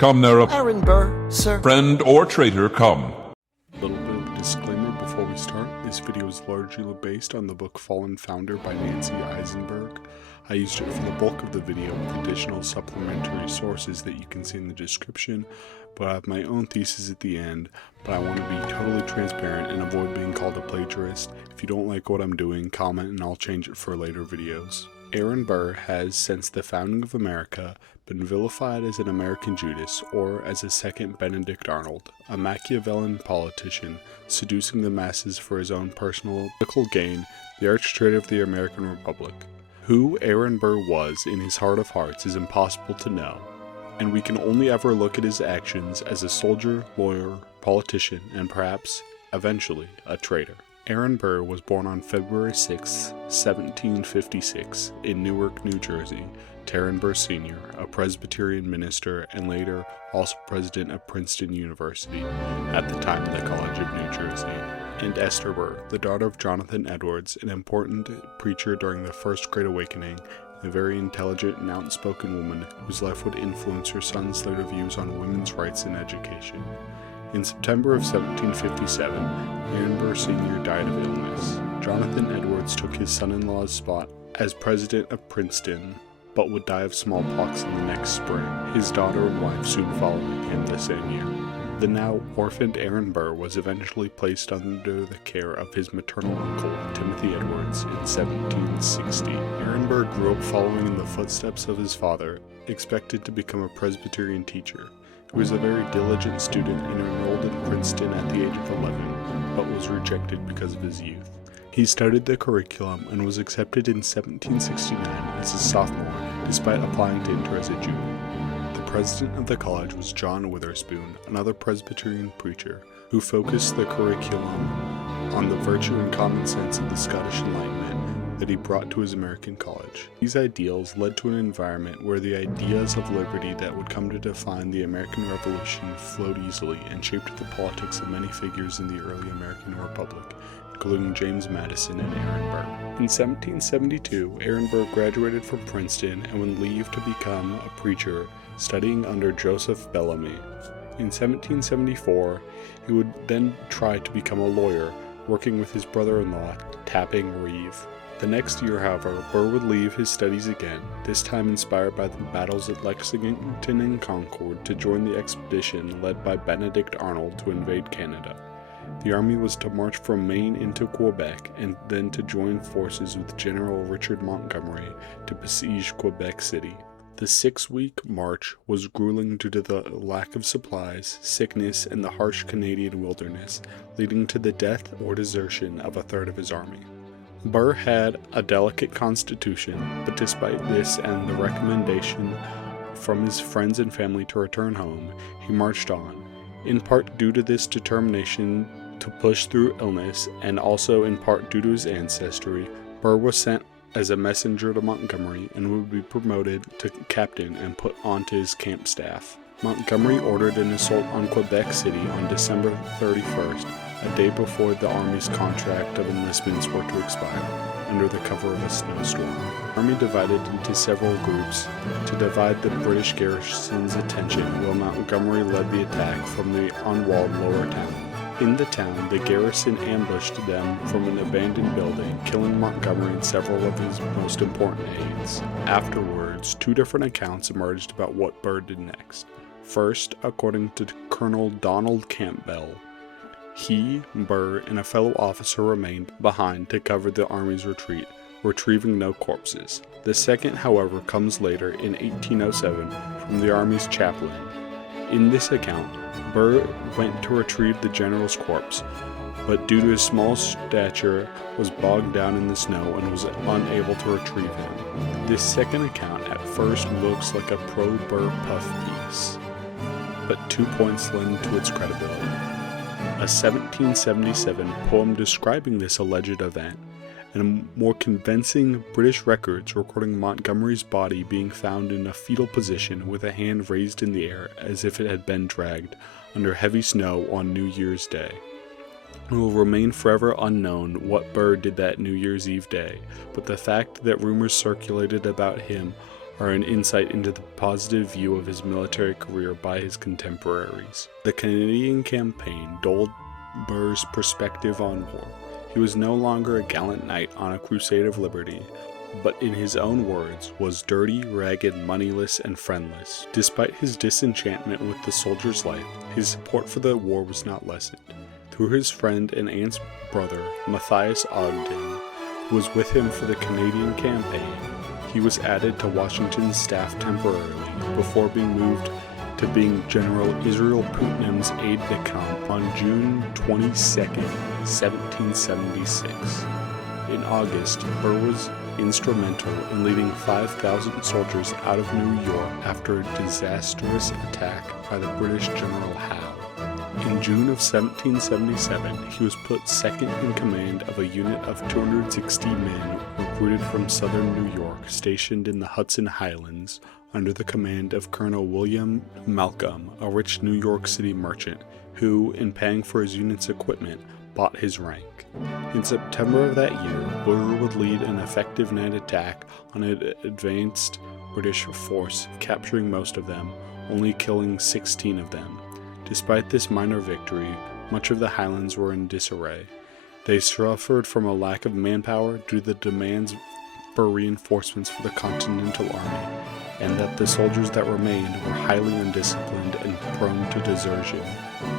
Come, Nera. Aaron Burr, sir. Friend or traitor, come. A little bit of a disclaimer before we start. This video is largely based on the book Fallen Founder by Nancy Eisenberg. I used it for the bulk of the video with additional supplementary sources that you can see in the description, but I have my own thesis at the end, but I want to be totally transparent and avoid being called a plagiarist. If you don't like what I'm doing, comment and I'll change it for later videos. Aaron Burr has, since the founding of America, been vilified as an American Judas, or as a second Benedict Arnold, a Machiavellian politician seducing the masses for his own personal political gain, the arch traitor of the American Republic. Who Aaron Burr was in his heart of hearts is impossible to know, and we can only ever look at his actions as a soldier, lawyer, politician, and perhaps, eventually, a traitor. Aaron Burr was born on February 6, 1756, in Newark, New Jersey, to Aaron Burr Sr., a Presbyterian minister and later also president of Princeton University, at the time the College of New Jersey, and Esther Burr, the daughter of Jonathan Edwards, an important preacher during the First Great Awakening, a very intelligent and outspoken woman whose life would influence her son's later views on women's rights and education. In September of 1757, Aaron Burr Sr. died of illness. Jonathan Edwards took his son-in-law's spot as president of Princeton, but would die of smallpox in the next spring, his daughter and wife soon following him the same year. The now orphaned Aaron Burr was eventually placed under the care of his maternal uncle, Timothy Edwards, in 1760. Aaron Burr grew up following in the footsteps of his father, expected to become a Presbyterian teacher. He was a very diligent student and enrolled in Princeton at the age of 11, but was rejected because of his youth. He studied the curriculum and was accepted in 1769 as a sophomore, despite applying to enter as a junior. The president of the college was John Witherspoon, another Presbyterian preacher, who focused the curriculum on the virtue and common sense of the Scottish Enlightenment that he brought to his American college. These ideals led to an environment where the ideas of liberty that would come to define the American Revolution flowed easily and shaped the politics of many figures in the early American Republic, including James Madison and Aaron Burr. In 1772, Aaron Burr graduated from Princeton and would leave to become a preacher, studying under Joseph Bellamy. In 1774, he would then try to become a lawyer, working with his brother-in-law, Tapping Reeve. The next year, however, Burr would leave his studies again, this time inspired by the battles at Lexington and Concord, to join the expedition led by Benedict Arnold to invade Canada. The army was to march from Maine into Quebec and then to join forces with General Richard Montgomery to besiege Quebec City. The 6-week march was grueling due to the lack of supplies, sickness, and the harsh Canadian wilderness, leading to the death or desertion of a third of his army. Burr had a delicate constitution, but despite this and the recommendation from his friends and family to return home, he marched on, in part due to this determination to push through illness, and also in part due to his ancestry. Burr was sent as a messenger to Montgomery and would be promoted to captain and put onto his camp staff. Montgomery ordered an assault on Quebec City on December 31st, a day before the Army's contract of enlistments were to expire, under the cover of a snowstorm. The Army divided into several groups to divide the British garrison's attention, while Montgomery led the attack from the unwalled lower town. In the town, the garrison ambushed them from an abandoned building, killing Montgomery and several of his most important aides. Afterwards, two different accounts emerged about what Burr did next. First, according to Colonel Donald Campbell, he, Burr, and a fellow officer remained behind to cover the army's retreat, retrieving no corpses. The second, however, comes later in 1807 from the army's chaplain. In this account, Burr went to retrieve the general's corpse, but due to his small stature was bogged down in the snow and was unable to retrieve him. This second account at first looks like a pro-Burr puff piece, but 2 points lend to its credibility. A 1777 poem describing this alleged event, and more convincing British records recording Montgomery's body being found in a fetal position with a hand raised in the air as if it had been dragged under heavy snow on New Year's Day. It will remain forever unknown what Burr did that New Year's Eve day, but the fact that rumors circulated about him are an insight into the positive view of his military career by his contemporaries. The Canadian campaign dulled Burr's perspective on war. He was no longer a gallant knight on a crusade of liberty, but in his own words, was dirty, ragged, moneyless, and friendless. Despite his disenchantment with the soldier's life, his support for the war was not lessened. Through his friend and aunt's brother, Matthias Ogden, who was with him for the Canadian campaign, he was added to Washington's staff temporarily, before being moved to being General Israel Putnam's aide-de-camp on June 22, 1776. In August, Burr was instrumental in leading 5,000 soldiers out of New York after a disastrous attack by the British General Howe. In June of 1777, he was put second in command of a unit of 260 men recruited from southern New York, stationed in the Hudson Highlands, under the command of Colonel William Malcolm, a rich New York City merchant, who, in paying for his unit's equipment, bought his rank. In September of that year, Burr would lead an effective night attack on an advanced British force, capturing most of them, only killing 16 of them. Despite this minor victory, much of the Highlands were in disarray. They suffered from a lack of manpower due to the demands for reinforcements for the Continental Army, and that the soldiers that remained were highly undisciplined and prone to desertion.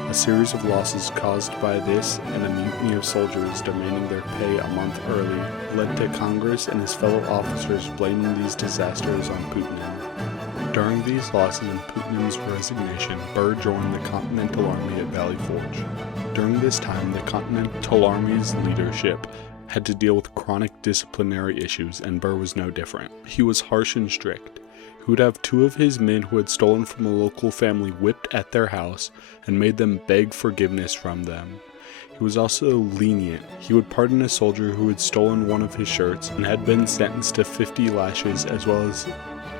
A series of losses caused by this and a mutiny of soldiers demanding their pay a month early led to Congress and his fellow officers blaming these disasters on Putnam. During these losses and Putnam's resignation, Burr joined the Continental Army at Valley Forge. During this time, the Continental Army's leadership had to deal with chronic disciplinary issues, and Burr was no different. He was harsh and strict. He would have two of his men who had stolen from a local family whipped at their house and made them beg forgiveness from them. He was also lenient. He would pardon a soldier who had stolen one of his shirts and had been sentenced to 50 lashes, as well as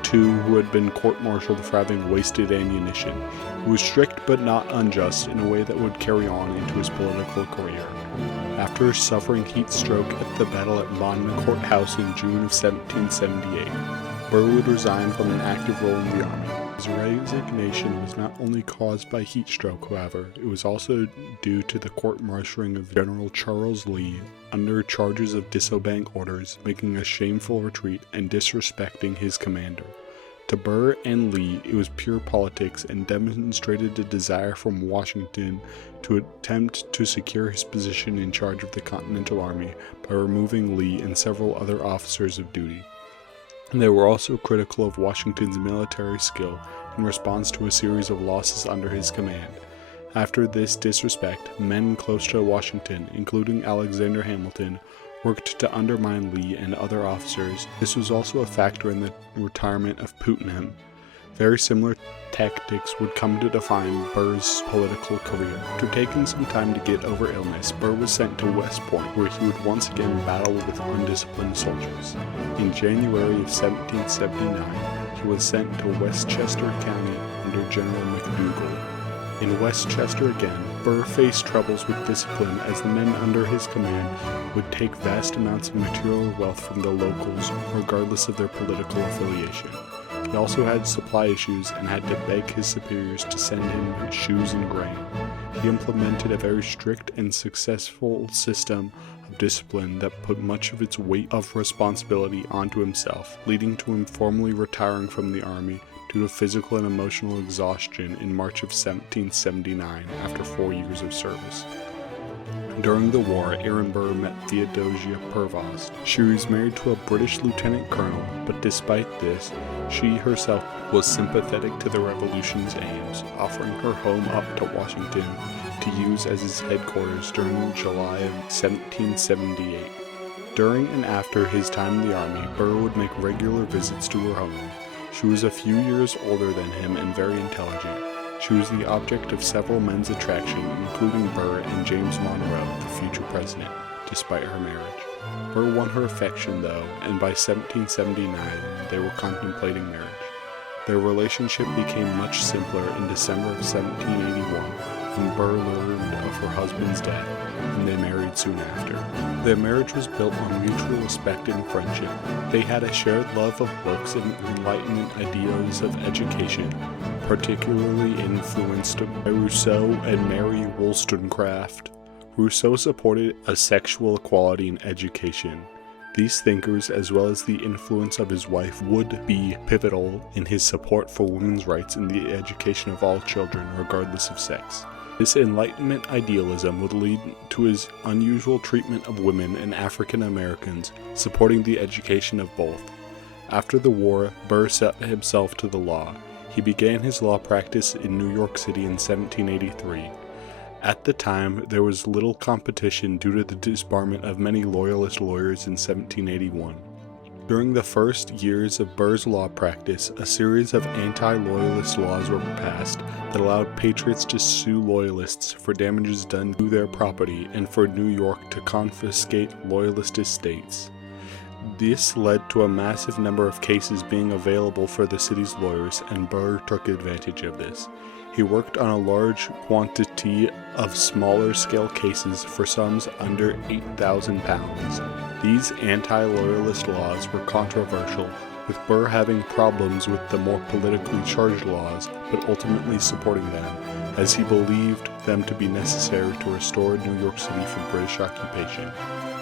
two who had been court-martialed for having wasted ammunition. He was strict but not unjust in a way that would carry on into his political career. After suffering heat stroke at the battle at Monmouth Courthouse in June of 1778, Burr would resign from an active role in the army. His resignation was not only caused by heat stroke, however, it was also due to the court-martialing of General Charles Lee under charges of disobeying orders, making a shameful retreat, and disrespecting his commander. To Burr and Lee, it was pure politics and demonstrated a desire from Washington to attempt to secure his position in charge of the Continental Army by removing Lee and several other officers of duty. They were also critical of Washington's military skill in response to a series of losses under his command. After this disrespect, men close to Washington, including Alexander Hamilton, worked to undermine Lee and other officers. This was also a factor in the retirement of Putnam. Very similar tactics would come to define Burr's political career. After taking some time to get over illness, Burr was sent to West Point, where he would once again battle with undisciplined soldiers. In January of 1779, he was sent to Westchester County under General McDougall. In Westchester again, Burr faced troubles with discipline as the men under his command would take vast amounts of material wealth from the locals, regardless of their political affiliation. He also had supply issues and had to beg his superiors to send him shoes and grain. He implemented a very strict and successful system of discipline that put much of its weight of responsibility onto himself, leading to him formally retiring from the army due to physical and emotional exhaustion in March of 1779 after 4 years of service. During the war, Aaron Burr met Theodosia Prevost. She was married to a British lieutenant colonel, but despite this, she herself was sympathetic to the revolution's aims, offering her home up to Washington to use as his headquarters during July of 1778. During and after his time in the army, Burr would make regular visits to her home. She was a few years older than him and very intelligent. She was the object of several men's attraction, including Burr and James Monroe, the future president, despite her marriage. Burr won her affection, though, and by 1779, they were contemplating marriage. Their relationship became much simpler in December of 1781, when Burr learned of her husband's death, and they married soon after. Their marriage was built on mutual respect and friendship. They had a shared love of books and Enlightenment ideas of education, particularly influenced by Rousseau and Mary Wollstonecraft. Rousseau supported a sexual equality in education. These thinkers, as well as the influence of his wife, would be pivotal in his support for women's rights in the education of all children, regardless of sex. This Enlightenment idealism would lead to his unusual treatment of women and African Americans, supporting the education of both. After the war, Burr set himself to the law. He began his law practice in New York City in 1783. At the time, there was little competition due to the disbarment of many Loyalist lawyers in 1781. During the first years of Burr's law practice, a series of anti-Loyalist laws were passed that allowed patriots to sue Loyalists for damages done to their property and for New York to confiscate Loyalist estates. This led to a massive number of cases being available for the city's lawyers, and Burr took advantage of this. He worked on a large quantity of smaller-scale cases for sums under £8,000. These anti-Loyalist laws were controversial, with Burr having problems with the more politically charged laws, but ultimately supporting them, as he believed them to be necessary to restore New York City from British occupation,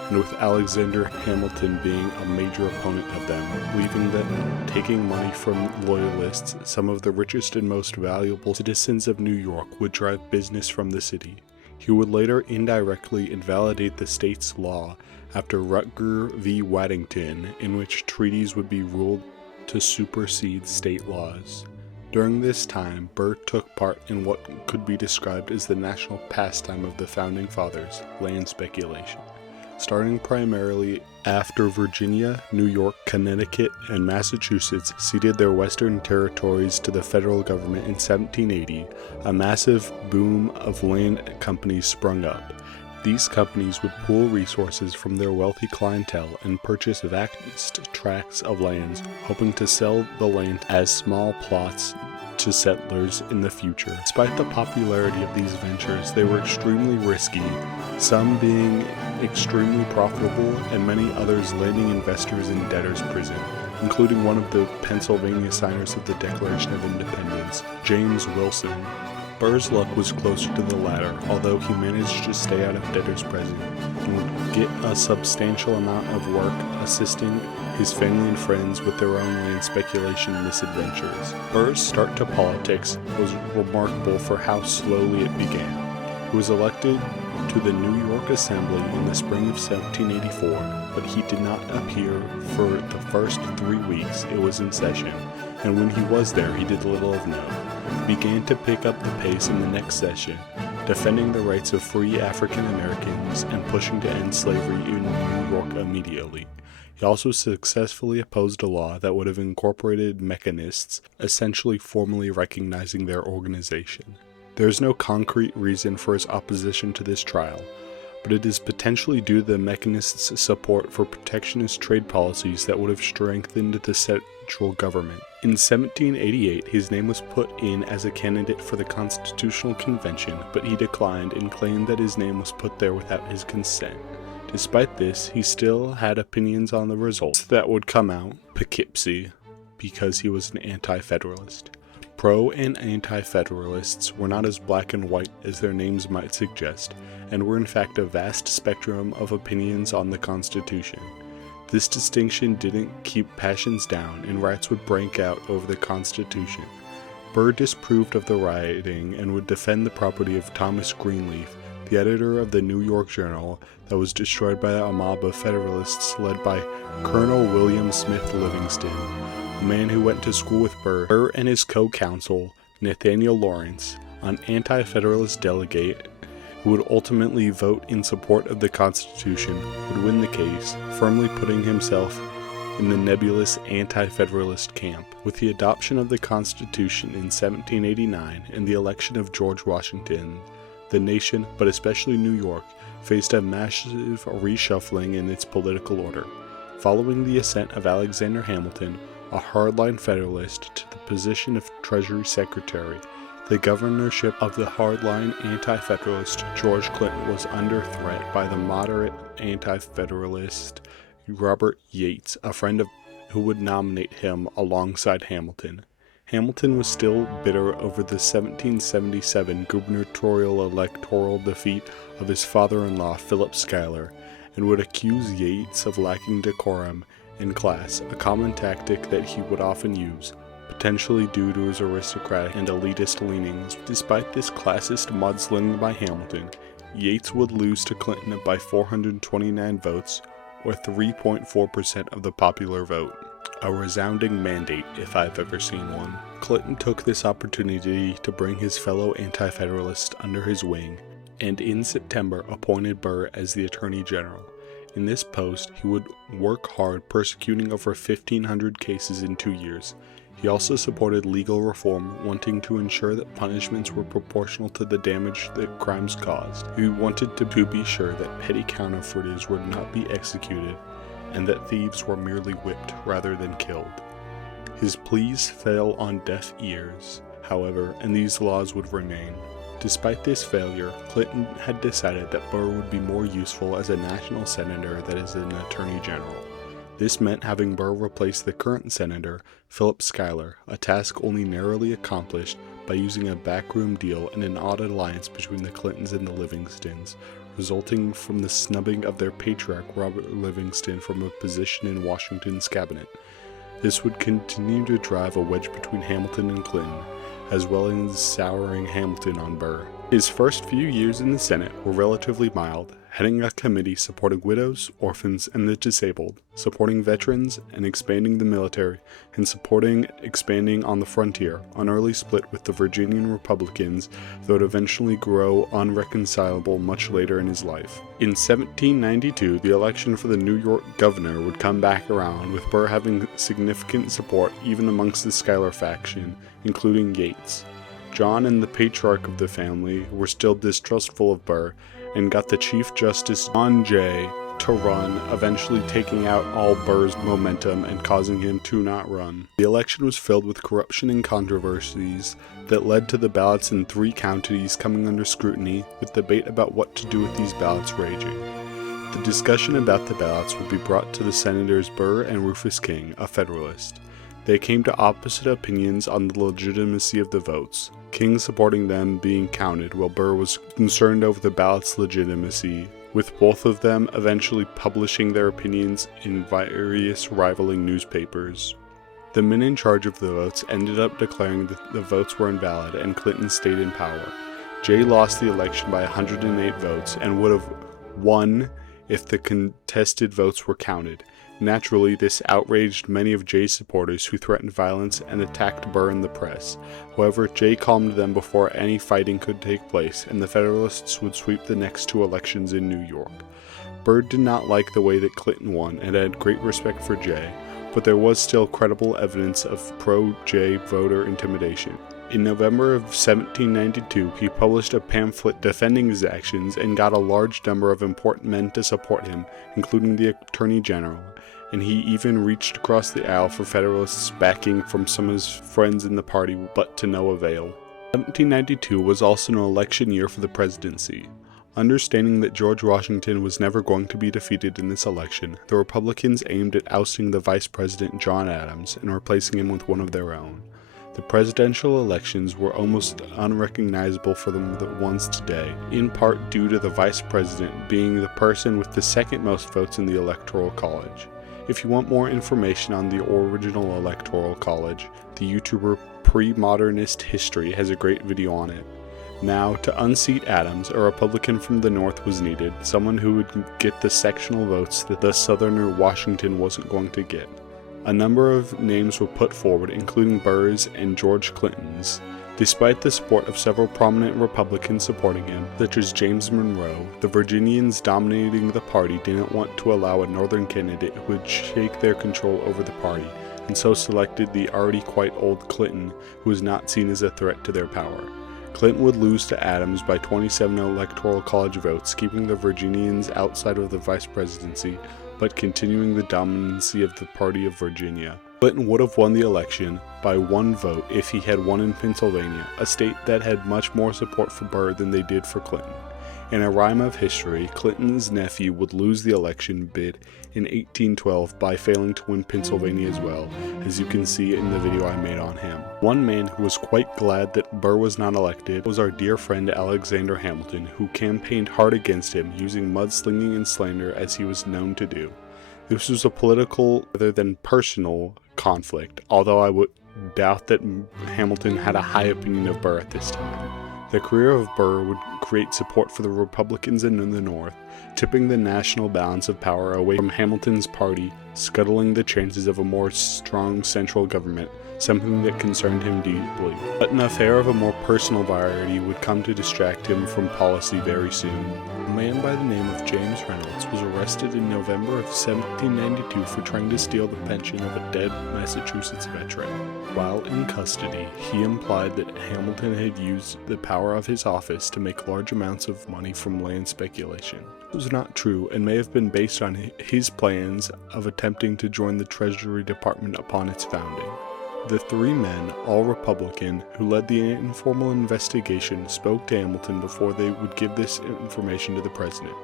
and with Alexander Hamilton being a major opponent of them, believing that taking money from Loyalists, some of the richest and most valuable citizens of New York, would drive business from the city. He would later indirectly invalidate the state's law after Rutger v. Waddington, in which treaties would be ruled to supersede state laws. During this time, Burr took part in what could be described as the national pastime of the Founding Fathers, land speculation. Starting primarily after Virginia, New York, Connecticut, and Massachusetts ceded their western territories to the federal government in 1780, a massive boom of land companies sprung up. These companies would pool resources from their wealthy clientele and purchase vast tracts of lands, hoping to sell the land as small plots to settlers in the future. Despite the popularity of these ventures, they were extremely risky, some being extremely profitable and many others landing investors in debtor's prison, including one of the Pennsylvania signers of the Declaration of Independence, James Wilson. Burr's luck was closer to the latter, although he managed to stay out of debtor's prison and would get a substantial amount of work assisting his family and friends with their own land speculation misadventures. Burr's start to politics was remarkable for how slowly it began. He was elected to the New York Assembly in the spring of 1784, but he did not appear for the first 3 weeks it was in session, and when he was there he did little of note. He began to pick up the pace in the next session, defending the rights of free African Americans and pushing to end slavery in New York immediately. He also successfully opposed a law that would have incorporated mechanists, essentially formally recognizing their organization. There is no concrete reason for his opposition to this trial, but it is potentially due to the mechanists' support for protectionist trade policies that would have strengthened the central government. In 1788, his name was put in as a candidate for the Constitutional Convention, but he declined and claimed that his name was put there without his consent. Despite this, he still had opinions on the results that would come out, Poughkeepsie, because he was an anti-federalist. Pro and anti-federalists were not as black and white as their names might suggest, and were in fact a vast spectrum of opinions on the Constitution. This distinction didn't keep passions down, and riots would break out over the Constitution. Burr disapproved of the rioting and would defend the property of Thomas Greenleaf, the editor of the New York Journal, that was destroyed by a mob of Federalists led by Colonel William Smith Livingston, a man who went to school with Burr. Burr and his co-counsel, Nathaniel Lawrence, an anti-Federalist delegate who would ultimately vote in support of the Constitution, would win the case, firmly putting himself in the nebulous anti-Federalist camp. With the adoption of the Constitution in 1789 and the election of George Washington, the nation, but especially New York, faced a massive reshuffling in its political order. Following the ascent of Alexander Hamilton, a hardline Federalist, to the position of Treasury Secretary, The governorship of the hardline anti-federalist George Clinton was under threat by the moderate anti-federalist Robert Yates, a friend of who would nominate him alongside Hamilton. Hamilton was still bitter over the 1777 gubernatorial electoral defeat of his father-in-law Philip Schuyler, and would accuse Yates of lacking decorum and class, a common tactic that he would often use, potentially due to his aristocratic and elitist leanings. Despite this classist mudslinging by Hamilton, Yates would lose to Clinton by 429 votes, or 3.4% of the popular vote. A resounding mandate, if I've ever seen one. Clinton took this opportunity to bring his fellow anti-federalists under his wing, and in September appointed Burr as the Attorney General. In this post, he would work hard persecuting over 1,500 cases in 2 years. He also supported legal reform, wanting to ensure that punishments were proportional to the damage that crimes caused. He wanted to be sure that petty counterfeiters would not be executed, and that thieves were merely whipped rather than killed. His pleas fell on deaf ears, however, and these laws would remain. Despite this failure, Clinton had decided that Burr would be more useful as a national senator than as an attorney general. This meant having Burr replace the current senator, Philip Schuyler, a task only narrowly accomplished by using a backroom deal and an odd alliance between the Clintons and the Livingstons, resulting from the snubbing of their patriarch Robert Livingston from a position in Washington's cabinet. This would continue to drive a wedge between Hamilton and Clinton, as well as souring Hamilton on Burr. His first few years in the Senate were relatively mild, heading a committee supporting widows, orphans, and the disabled, supporting veterans and expanding the military, and supporting expanding on the frontier, an early split with the Virginian Republicans that would eventually grow unreconcilable much later in his life. In 1792, the election for the New York governor would come back around, with Burr having significant support even amongst the Schuyler faction, including Yates. John and the patriarch of the family were still distrustful of Burr, and got the Chief Justice John Jay to run, eventually taking out all Burr's momentum and causing him to not run. The election was filled with corruption and controversies that led to the ballots in 3 counties coming under scrutiny, with debate about what to do with these ballots raging. The discussion about the ballots would be brought to the Senators Burr and Rufus King, a Federalist. They came to opposite opinions on the legitimacy of the votes, King supporting them being counted while Burr was concerned over the ballot's legitimacy, with both of them eventually publishing their opinions in various rivaling newspapers. The men in charge of the votes ended up declaring that the votes were invalid and Clinton stayed in power. Jay lost the election by 108 votes and would have won if the contested votes were counted. Naturally, this outraged many of Jay's supporters, who threatened violence and attacked Burr in the press. However, Jay calmed them before any fighting could take place, and the Federalists would sweep the next 2 elections in New York. Burr did not like the way that Clinton won and had great respect for Jay, but there was still credible evidence of pro-Jay voter intimidation. In November of 1792, he published a pamphlet defending his actions and got a large number of important men to support him, including the Attorney General, and he even reached across the aisle for Federalists backing from some of his friends in the party, but to no avail. 1792 was also an election year for the presidency. Understanding that George Washington was never going to be defeated in this election, the Republicans aimed at ousting the Vice President John Adams and replacing him with one of their own. The presidential elections were almost unrecognizable for the ones today, in part due to the vice president being the person with the second most votes in the Electoral College. If you want more information on the original Electoral College, the YouTuber Pre-Modernist History has a great video on it. Now, to unseat Adams, a Republican from the North was needed, someone who would get the sectional votes that the Southerner Washington wasn't going to get. A number of names were put forward, including Burr's and George Clinton's. Despite the support of several prominent Republicans supporting him, such as James Monroe, the Virginians dominating the party didn't want to allow a Northern candidate who would shake their control over the party, and so selected the already quite old Clinton, who was not seen as a threat to their power. Clinton would lose to Adams by 27 Electoral College votes, keeping the Virginians outside of the vice presidency, but continuing the dominancy of the party of Virginia. Clinton would have won the election by 1 vote if he had won in Pennsylvania, a state that had much more support for Burr than they did for Clinton. In a rhyme of history, Clinton's nephew would lose the election bid in 1812 by failing to win Pennsylvania as well, as you can see in the video I made on him. One man who was quite glad that Burr was not elected was our dear friend Alexander Hamilton, who campaigned hard against him, using mudslinging and slander as he was known to do. This was a political rather than personal conflict, although I would doubt that Hamilton had a high opinion of Burr at this time. The career of Burr would create support for the Republicans in the North, tipping the national balance of power away from Hamilton's party, scuttling the chances of a more strong central government, something that concerned him deeply. But an affair of a more personal variety would come to distract him from policy very soon. A man by the name of James Reynolds was arrested in November of 1792 for trying to steal the pension of a dead Massachusetts veteran. While in custody, he implied that Hamilton had used the power of his office to make large amounts of money from land speculation. This was not true and may have been based on his plans of attempting to join the Treasury Department upon its founding. The 3 men, all Republican, who led the informal investigation, spoke to Hamilton before they would give this information to the president.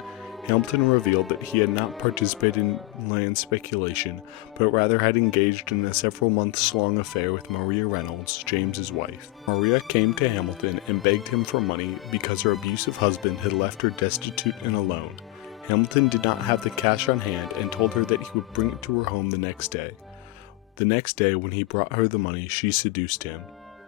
Hamilton revealed that he had not participated in land speculation, but rather had engaged in a several months-long affair with Maria Reynolds, James's wife. Maria came to Hamilton and begged him for money because her abusive husband had left her destitute and alone. Hamilton did not have the cash on hand and told her that he would bring it to her home the next day. The next day, when he brought her the money, she seduced him.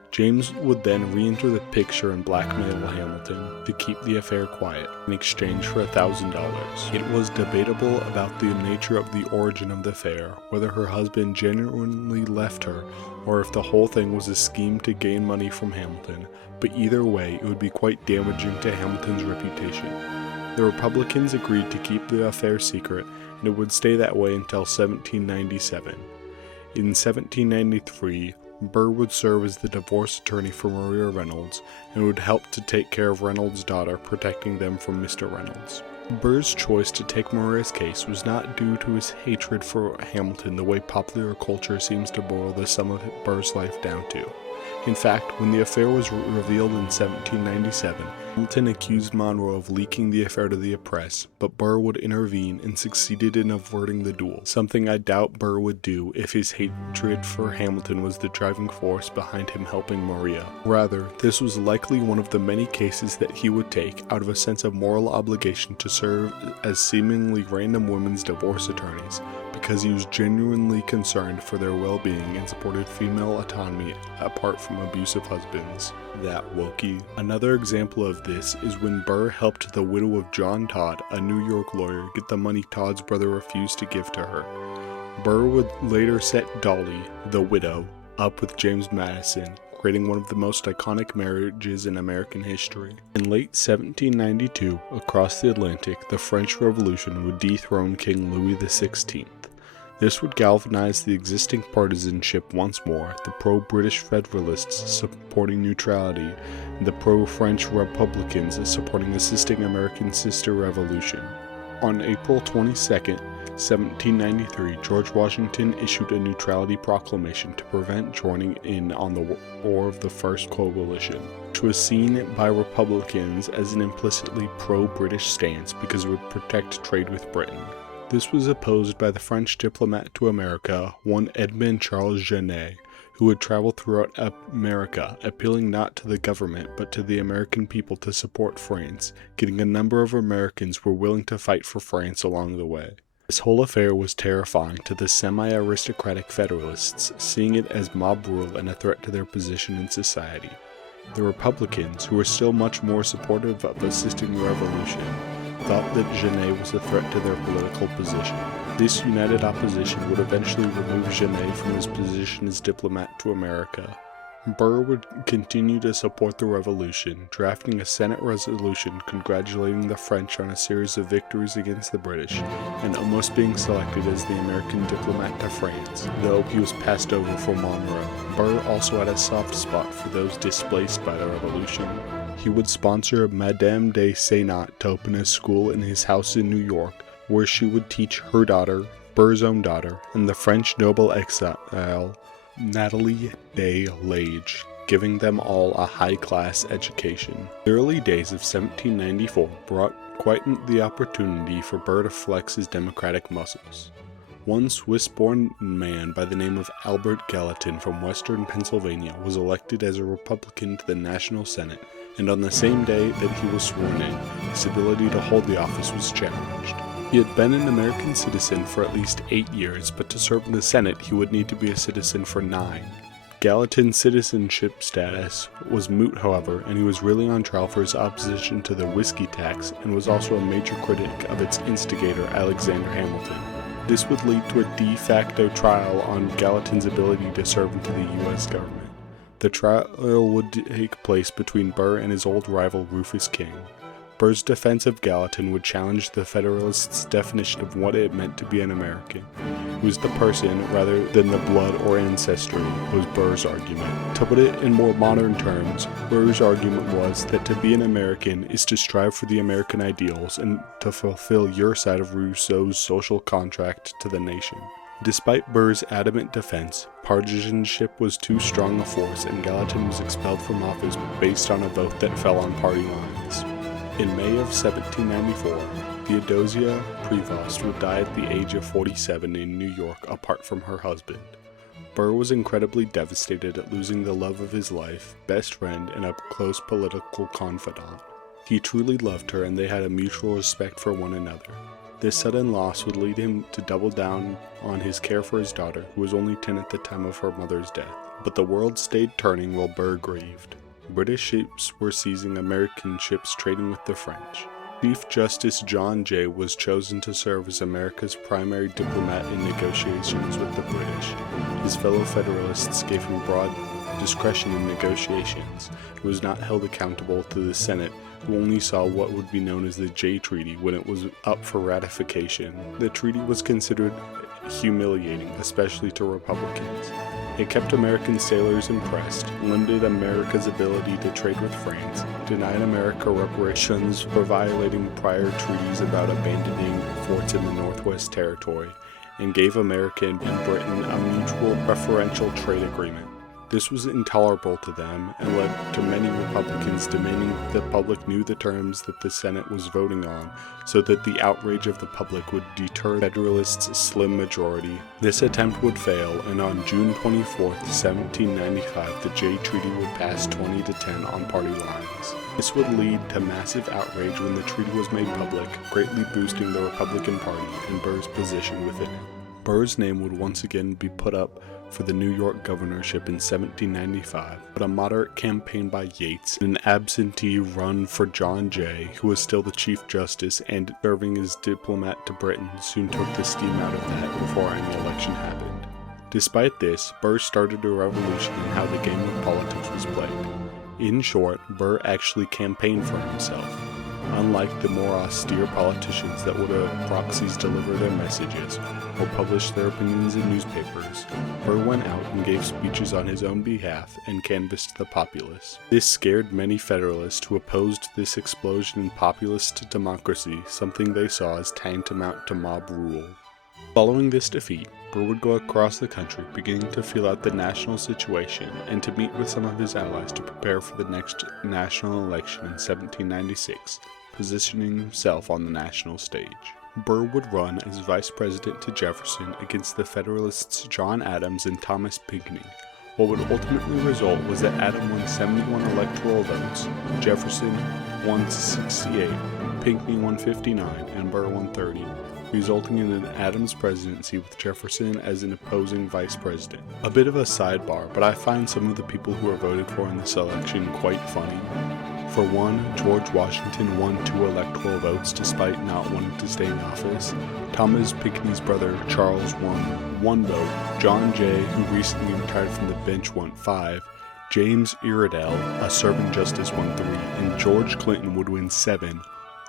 James would then re-enter the picture and blackmail Hamilton to keep the affair quiet in exchange for $1,000. It was debatable about the nature of the origin of the affair, whether her husband genuinely left her or if the whole thing was a scheme to gain money from Hamilton, but either way it would be quite damaging to Hamilton's reputation. The Republicans agreed to keep the affair secret, and it would stay that way until 1797. In 1793, Burr would serve as the divorce attorney for Maria Reynolds and would help to take care of Reynolds' daughter, protecting them from Mr. Reynolds. Burr's choice to take Maria's case was not due to his hatred for Hamilton the way popular culture seems to boil the sum of Burr's life down to. In fact, when the affair was revealed in 1797, Hamilton accused Monroe of leaking the affair to the press, but Burr would intervene and succeeded in averting the duel, something I doubt Burr would do if his hatred for Hamilton was the driving force behind him helping Maria. Rather, this was likely one of the many cases that he would take out of a sense of moral obligation to serve as seemingly random women's divorce attorneys, because he was genuinely concerned for their well-being and supported female autonomy apart from abusive husbands. That wokey. Another example of this is when Burr helped the widow of John Todd, a New York lawyer, get the money Todd's brother refused to give to her. Burr would later set Dolly, the widow, up with James Madison, creating one of the most iconic marriages in American history. In late 1792, across the Atlantic, the French Revolution would dethrone King Louis XVI. This would galvanize the existing partisanship once more, the pro-British Federalists supporting neutrality, and the pro-French Republicans supporting assisting American sister revolution. On April 22, 1793, George Washington issued a neutrality proclamation to prevent joining in on the War of the First Coalition, which was seen by Republicans as an implicitly pro-British stance because it would protect trade with Britain. This was opposed by the French diplomat to America, one Edmond Charles Genet, who would travel throughout America, appealing not to the government but to the American people to support France, getting a number of Americans who were willing to fight for France along the way. This whole affair was terrifying to the semi-aristocratic Federalists, seeing it as mob rule and a threat to their position in society. The Republicans, who were still much more supportive of assisting the revolution, thought that Genet was a threat to their political position. This united opposition would eventually remove Genet from his position as diplomat to America. Burr would continue to support the revolution, drafting a Senate resolution congratulating the French on a series of victories against the British, and almost being selected as the American diplomat to France, though he was passed over for Monroe. Burr also had a soft spot for those displaced by the revolution. He would sponsor Madame de Sénat to open a school in his house in New York, where she would teach her daughter, Burr's own daughter, and the French noble exile Nathalie de Lage, giving them all a high-class education. The early days of 1794 brought quite the opportunity for Burr to flex his democratic muscles. One Swiss-born man by the name of Albert Gallatin from western Pennsylvania was elected as a Republican to the National Senate, and on the same day that he was sworn in, his ability to hold the office was challenged. He had been an American citizen for at least 8 years, but to serve in the Senate he would need to be a citizen for 9. Gallatin's citizenship status was moot, however, and he was really on trial for his opposition to the whiskey tax and was also a major critic of its instigator, Alexander Hamilton. This would lead to a de facto trial on Gallatin's ability to serve into the U.S. government. The trial would take place between Burr and his old rival Rufus King. Burr's defense of Gallatin would challenge the Federalists' definition of what it meant to be an American. It was the person rather than the blood or ancestry, was Burr's argument. To put it in more modern terms, Burr's argument was that to be an American is to strive for the American ideals and to fulfill your side of Rousseau's social contract to the nation. Despite Burr's adamant defense, partisanship was too strong a force and Gallatin was expelled from office based on a vote that fell on party lines. In May of 1794, Theodosia Prevost would die at the age of 47 in New York apart from her husband. Burr was incredibly devastated at losing the love of his life, best friend, and a close political confidant. He truly loved her and they had a mutual respect for one another. This sudden loss would lead him to double down on his care for his daughter, who was only 10 at the time of her mother's death. But the world stayed turning while Burr grieved. British ships were seizing American ships trading with the French. Chief Justice John Jay was chosen to serve as America's primary diplomat in negotiations with the British. His fellow Federalists gave him broad discretion in negotiations. He was not held accountable to the Senate, who only saw what would be known as the Jay Treaty when it was up for ratification. The treaty was considered humiliating, especially to Republicans. It kept American sailors impressed, limited America's ability to trade with France, denied America reparations for violating prior treaties about abandoning forts in the Northwest Territory, and gave America and Britain a mutual preferential trade agreement. This was intolerable to them and led to many Republicans demanding that the public knew the terms that the Senate was voting on so that the outrage of the public would deter Federalists' slim majority. This attempt would fail, and on June 24, 1795, the Jay Treaty would pass 20-10 on party lines. This would lead to massive outrage when the treaty was made public, greatly boosting the Republican Party and Burr's position within it. Burr's name would once again be put up for the New York governorship in 1795, but a moderate campaign by Yates and an absentee run for John Jay, who was still the Chief Justice and serving as diplomat to Britain, soon took the steam out of that before any election happened. Despite this, Burr started a revolution in how the game of politics was played. In short, Burr actually campaigned for himself. Unlike the more austere politicians that would have proxies deliver their messages or publish their opinions in newspapers, Burr went out and gave speeches on his own behalf and canvassed the populace. This scared many Federalists who opposed this explosion in populist democracy, something they saw as tantamount to mob rule. Following this defeat, Burr would go across the country, beginning to feel out the national situation and to meet with some of his allies to prepare for the next national election in 1796, positioning himself on the national stage. Burr would run as vice president to Jefferson against the Federalists John Adams and Thomas Pinckney. What would ultimately result was that Adams won 71 electoral votes, Jefferson won 68, Pinckney won 59, and Burr won 30. Resulting in an Adams presidency with Jefferson as an opposing vice president. A bit of a sidebar, but I find some of the people who are voted for in this election quite funny. For one, George Washington won 2 electoral votes despite not wanting to stay in office. Thomas Pinckney's brother Charles won 1 vote. John Jay, who recently retired from the bench, won 5. James Iredell, a serving justice, won 3, and George Clinton would win 7.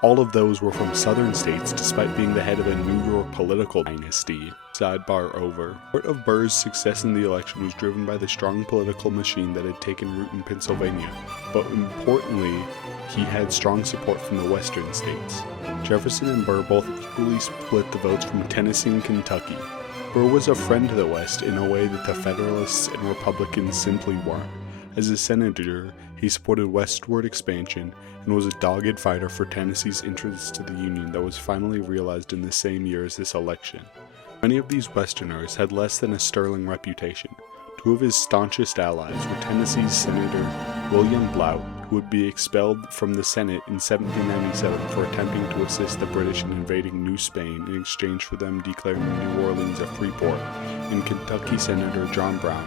All of those were from southern states despite being the head of a New York political dynasty. Sidebar over. Part of Burr's success in the election was driven by the strong political machine that had taken root in Pennsylvania, but importantly, he had strong support from the western states. Jefferson and Burr both equally split the votes from Tennessee and Kentucky. Burr was a friend to the West in a way that the Federalists and Republicans simply weren't. As a senator, he supported westward expansion and was a dogged fighter for Tennessee's entrance to the Union that was finally realized in the same year as this election. Many of these Westerners had less than a sterling reputation. Two of his staunchest allies were Tennessee's Senator William Blount, who would be expelled from the Senate in 1797 for attempting to assist the British in invading New Spain in exchange for them declaring New Orleans a free port, and Kentucky Senator John Brown,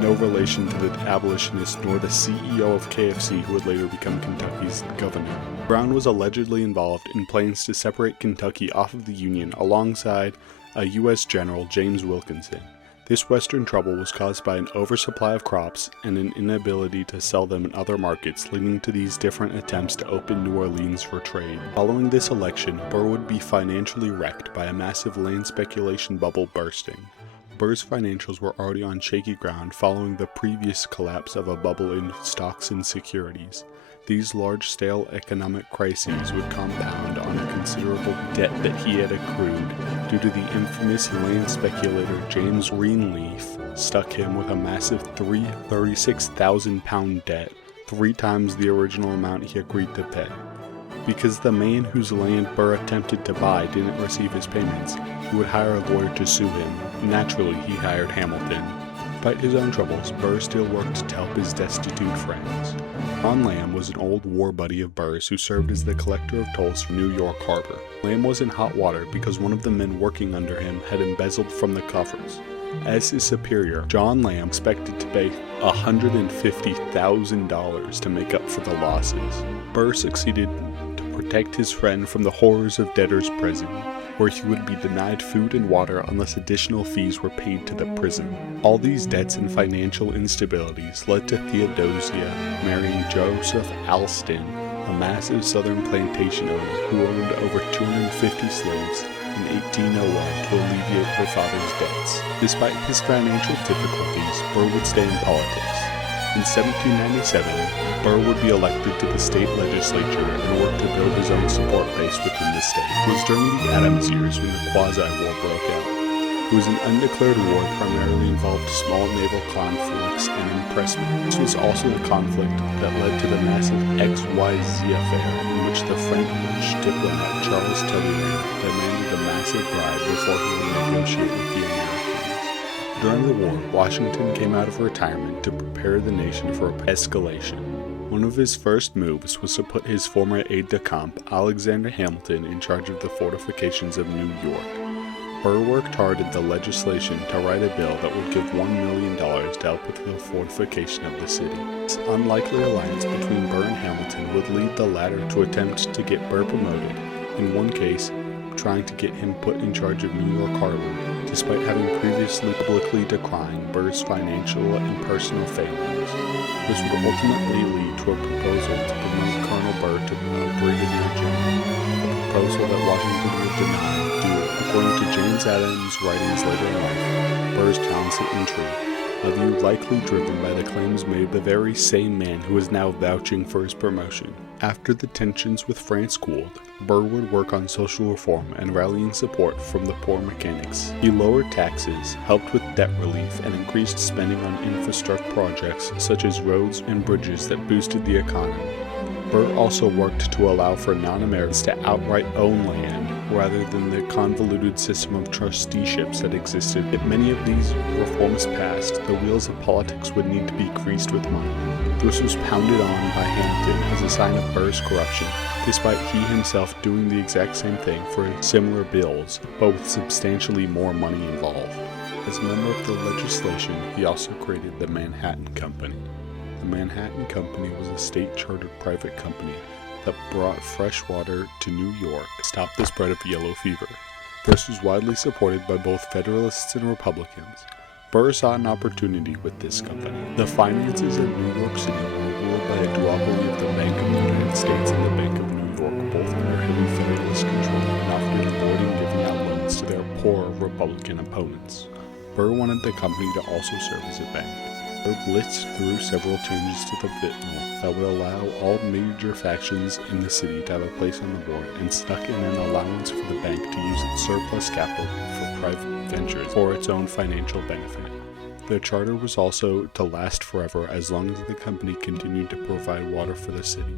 no relation to the abolitionist nor the CEO of KFC who would later become Kentucky's governor. Brown was allegedly involved in plans to separate Kentucky off of the Union alongside a U.S. General James Wilkinson. This Western trouble was caused by an oversupply of crops and an inability to sell them in other markets, leading to these different attempts to open New Orleans for trade. Following this election, Burr would be financially wrecked by a massive land speculation bubble bursting. Burr's financials were already on shaky ground following the previous collapse of a bubble in stocks and securities. These large-scale economic crises would compound on a considerable debt that he had accrued due to the infamous land speculator James Greenleaf stuck him with a massive £36,000 debt, 3 times the original amount he agreed to pay. Because the man whose land Burr attempted to buy didn't receive his payments, he would hire a lawyer to sue him. Naturally, he hired Hamilton. Despite his own troubles, Burr still worked to help his destitute friends. John Lamb was an old war buddy of Burr's who served as the collector of tolls for New York Harbor. Lamb was in hot water because one of the men working under him had embezzled from the coffers. As his superior, John Lamb expected to pay $150,000 to make up for the losses. Burr succeeded to protect his friend from the horrors of debtor's prison, where he would be denied food and water unless additional fees were paid to the prison. All these debts and financial instabilities led to Theodosia marrying Joseph Alston, a massive southern plantation owner who owned over 250 slaves in 1801 to alleviate her father's debts. Despite his financial difficulties, Burr would stay in politics. In 1797, Burr would be elected to the state legislature and work to build his own support base within the state. It was during the Adams years when the Quasi-War broke out. It was an undeclared war primarily involved small naval conflicts and impressment. This was also the conflict that led to the massive XYZ affair in which the French diplomat Charles Talleyrand demanded a massive bribe before he would negotiate with the Americans. During the war, Washington came out of retirement to prepare the nation for escalation. One of his first moves was to put his former aide-de-camp, Alexander Hamilton, in charge of the fortifications of New York. Burr worked hard in the legislation to write a bill that would give $1 million to help with the fortification of the city. This unlikely alliance between Burr and Hamilton would lead the latter to attempt to get Burr promoted, in one case, trying to get him put in charge of New York Harbor, despite having previously publicly declined Burr's financial and personal failings. This would ultimately lead to a proposal to promote Colonel Burr to Brigadier General, a proposal that Washington would deny due, according to James Adams' writings later in life, Burr's talents and intrigue, a view likely driven by the claims made of the very same man who is now vouching for his promotion. After the tensions with France cooled, Burr would work on social reform and rallying support from the poor mechanics. He lowered taxes, helped with debt relief, and increased spending on infrastructure projects such as roads and bridges that boosted the economy. Burr also worked to allow for non-Americans to outright own land, rather than the convoluted system of trusteeships that existed. If many of these reforms passed, the wheels of politics would need to be greased with money. This was pounded on by Hamilton as a sign of Burr's corruption, despite he himself doing the exact same thing for similar bills, but with substantially more money involved. As a member of the legislation, he also created the Manhattan Company. The Manhattan Company was a state-chartered private company that brought fresh water to New York to stop the spread of yellow fever. This was widely supported by both Federalists and Republicans. Burr saw an opportunity with this company. The finances of New York City were ruled by a duopoly of the Bank of the United States and the Bank of New York, both under heavy Federalist control and often avoiding giving out loans to their poor Republican opponents. Burr wanted the company to also serve as a bank. Burr blitzed through several changes to the bill that would allow all major factions in the city to have a place on the board, and stuck in an allowance for the bank to use its surplus capital for private ventures for its own financial benefit. The charter was also to last forever as long as the company continued to provide water for the city.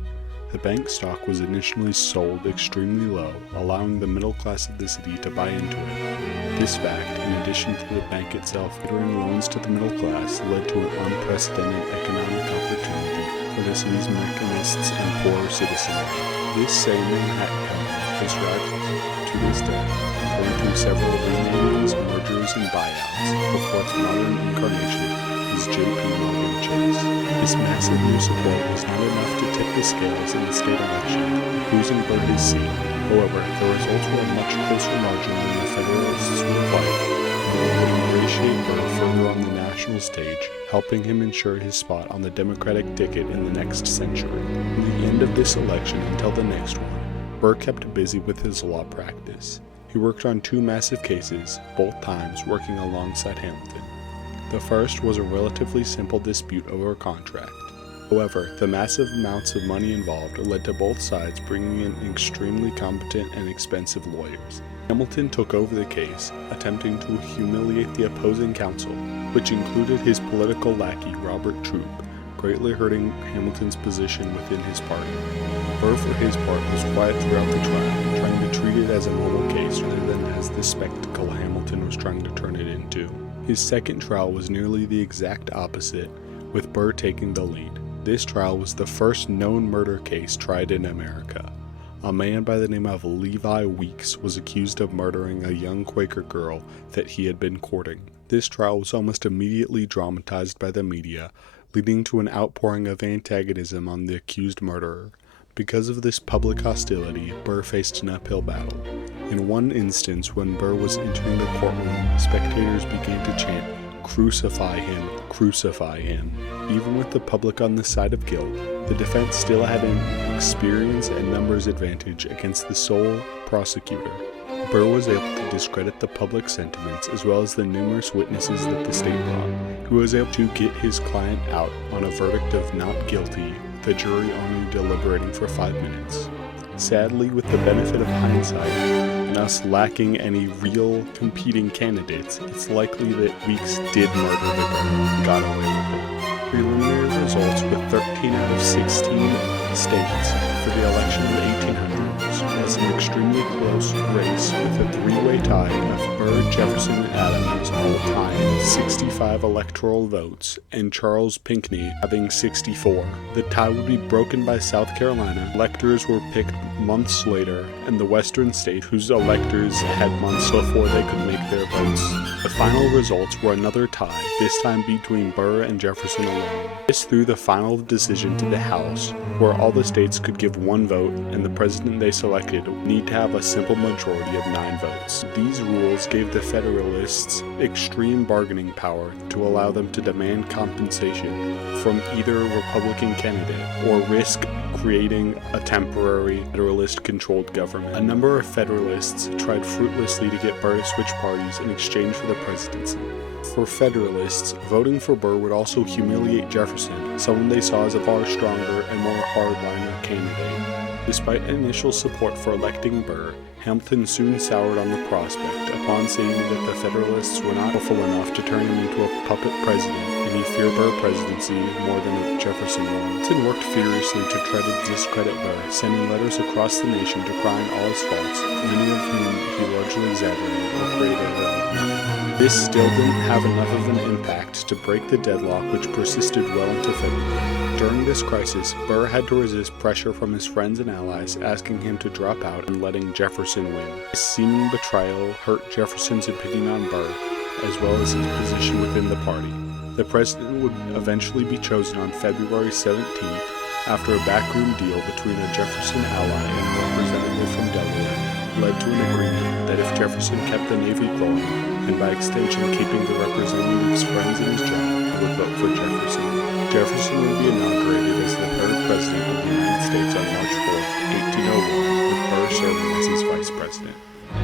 The bank stock was initially sold extremely low, allowing the middle class of the city to buy into it. This fact, in addition to the bank itself catering loans to the middle class, led to an unprecedented economic opportunity for the city's mechanists and poorer citizenry. This same Manhattan company has thrived to this day, going through several renames, mergers, and buyouts before its modern incarnation is J.P. Morgan Chase. This massive new support was not enough to tip the scales in the state election, losing Burr his seat. However, the results were a much closer margin than the Federalists would have liked, and would ingratiate Burr further on the national stage, helping him ensure his spot on the Democratic ticket in the next century. From the end of this election until the next one, Burr kept busy with his law practice. He worked on two massive cases, both times working alongside Hamilton. The first was a relatively simple dispute over a contract. However, the massive amounts of money involved led to both sides bringing in extremely competent and expensive lawyers. Hamilton took over the case, attempting to humiliate the opposing counsel, which included his political lackey Robert Troup, greatly hurting Hamilton's position within his party. Burr, for his part, was quiet throughout the trial, trying to treat it as a normal case rather than as the spectacle Hamilton was trying to turn it into. His second trial was nearly the exact opposite, with Burr taking the lead. This trial was the first known murder case tried in America. A man by the name of Levi Weeks was accused of murdering a young Quaker girl that he had been courting. This trial was almost immediately dramatized by the media, leading to an outpouring of antagonism on the accused murderer. Because of this public hostility, Burr faced an uphill battle. In one instance, when Burr was entering the courtroom, spectators began to chant, "Crucify him, crucify him." Even with the public on the side of guilt, the defense still had an experience and numbers advantage against the sole prosecutor. Burr was able to discredit the public sentiments as well as the numerous witnesses that the state brought. He was able to get his client out on a verdict of not guilty, the jury only deliberating for 5 minutes. Sadly, with the benefit of hindsight, and us lacking any real competing candidates, it's likely that Weeks did murder the girl and got away with it. Preliminary results with 13 out of 16 states for the election of the 1800s was an extremely close race with a three-way tie of Burr, Jefferson, and Adams all tying 65 electoral votes, and Charles Pinckney having 64. The tie would be broken by South Carolina. Electors were picked months later, and the western state whose electors had months before they could make their votes. The final results were another tie, this time between Burr and Jefferson alone. This threw the final decision to the House, where all the states could give one vote, and the president they selected would need to have a simple majority of 9 votes. These rules gave the Federalists extreme bargaining power to allow them to demand compensation from either Republican candidate or risk creating a temporary Federalist-controlled government. A number of Federalists tried fruitlessly to get Burr to switch parties in exchange for the presidency. For Federalists, voting for Burr would also humiliate Jefferson, someone they saw as a far stronger and more hardliner candidate. Despite initial support for electing Burr, Hamilton soon soured on the prospect upon seeing that the Federalists were not powerful enough to turn him into a puppet president, and he feared Burr's presidency more than Jefferson one. Hamilton worked furiously to try to discredit Burr, sending letters across the nation decrying all his faults, many of whom he largely exaggerated or created nothing. This still didn't have enough of an impact to break the deadlock which persisted well into February. During this crisis, Burr had to resist pressure from his friends and allies asking him to drop out and letting Jefferson win. This seeming betrayal hurt Jefferson's opinion on Burr, as well as his position within the party. The president would eventually be chosen on February 17th after a backroom deal between a Jefferson ally and a representative from Delaware led to an agreement that if Jefferson kept the Navy growing, and by extension keeping the representative's friends in his job, he would vote for Jefferson. Jefferson would be inaugurated as the 3rd president of the United States on March 4, 1801, with Burr serving as his vice president.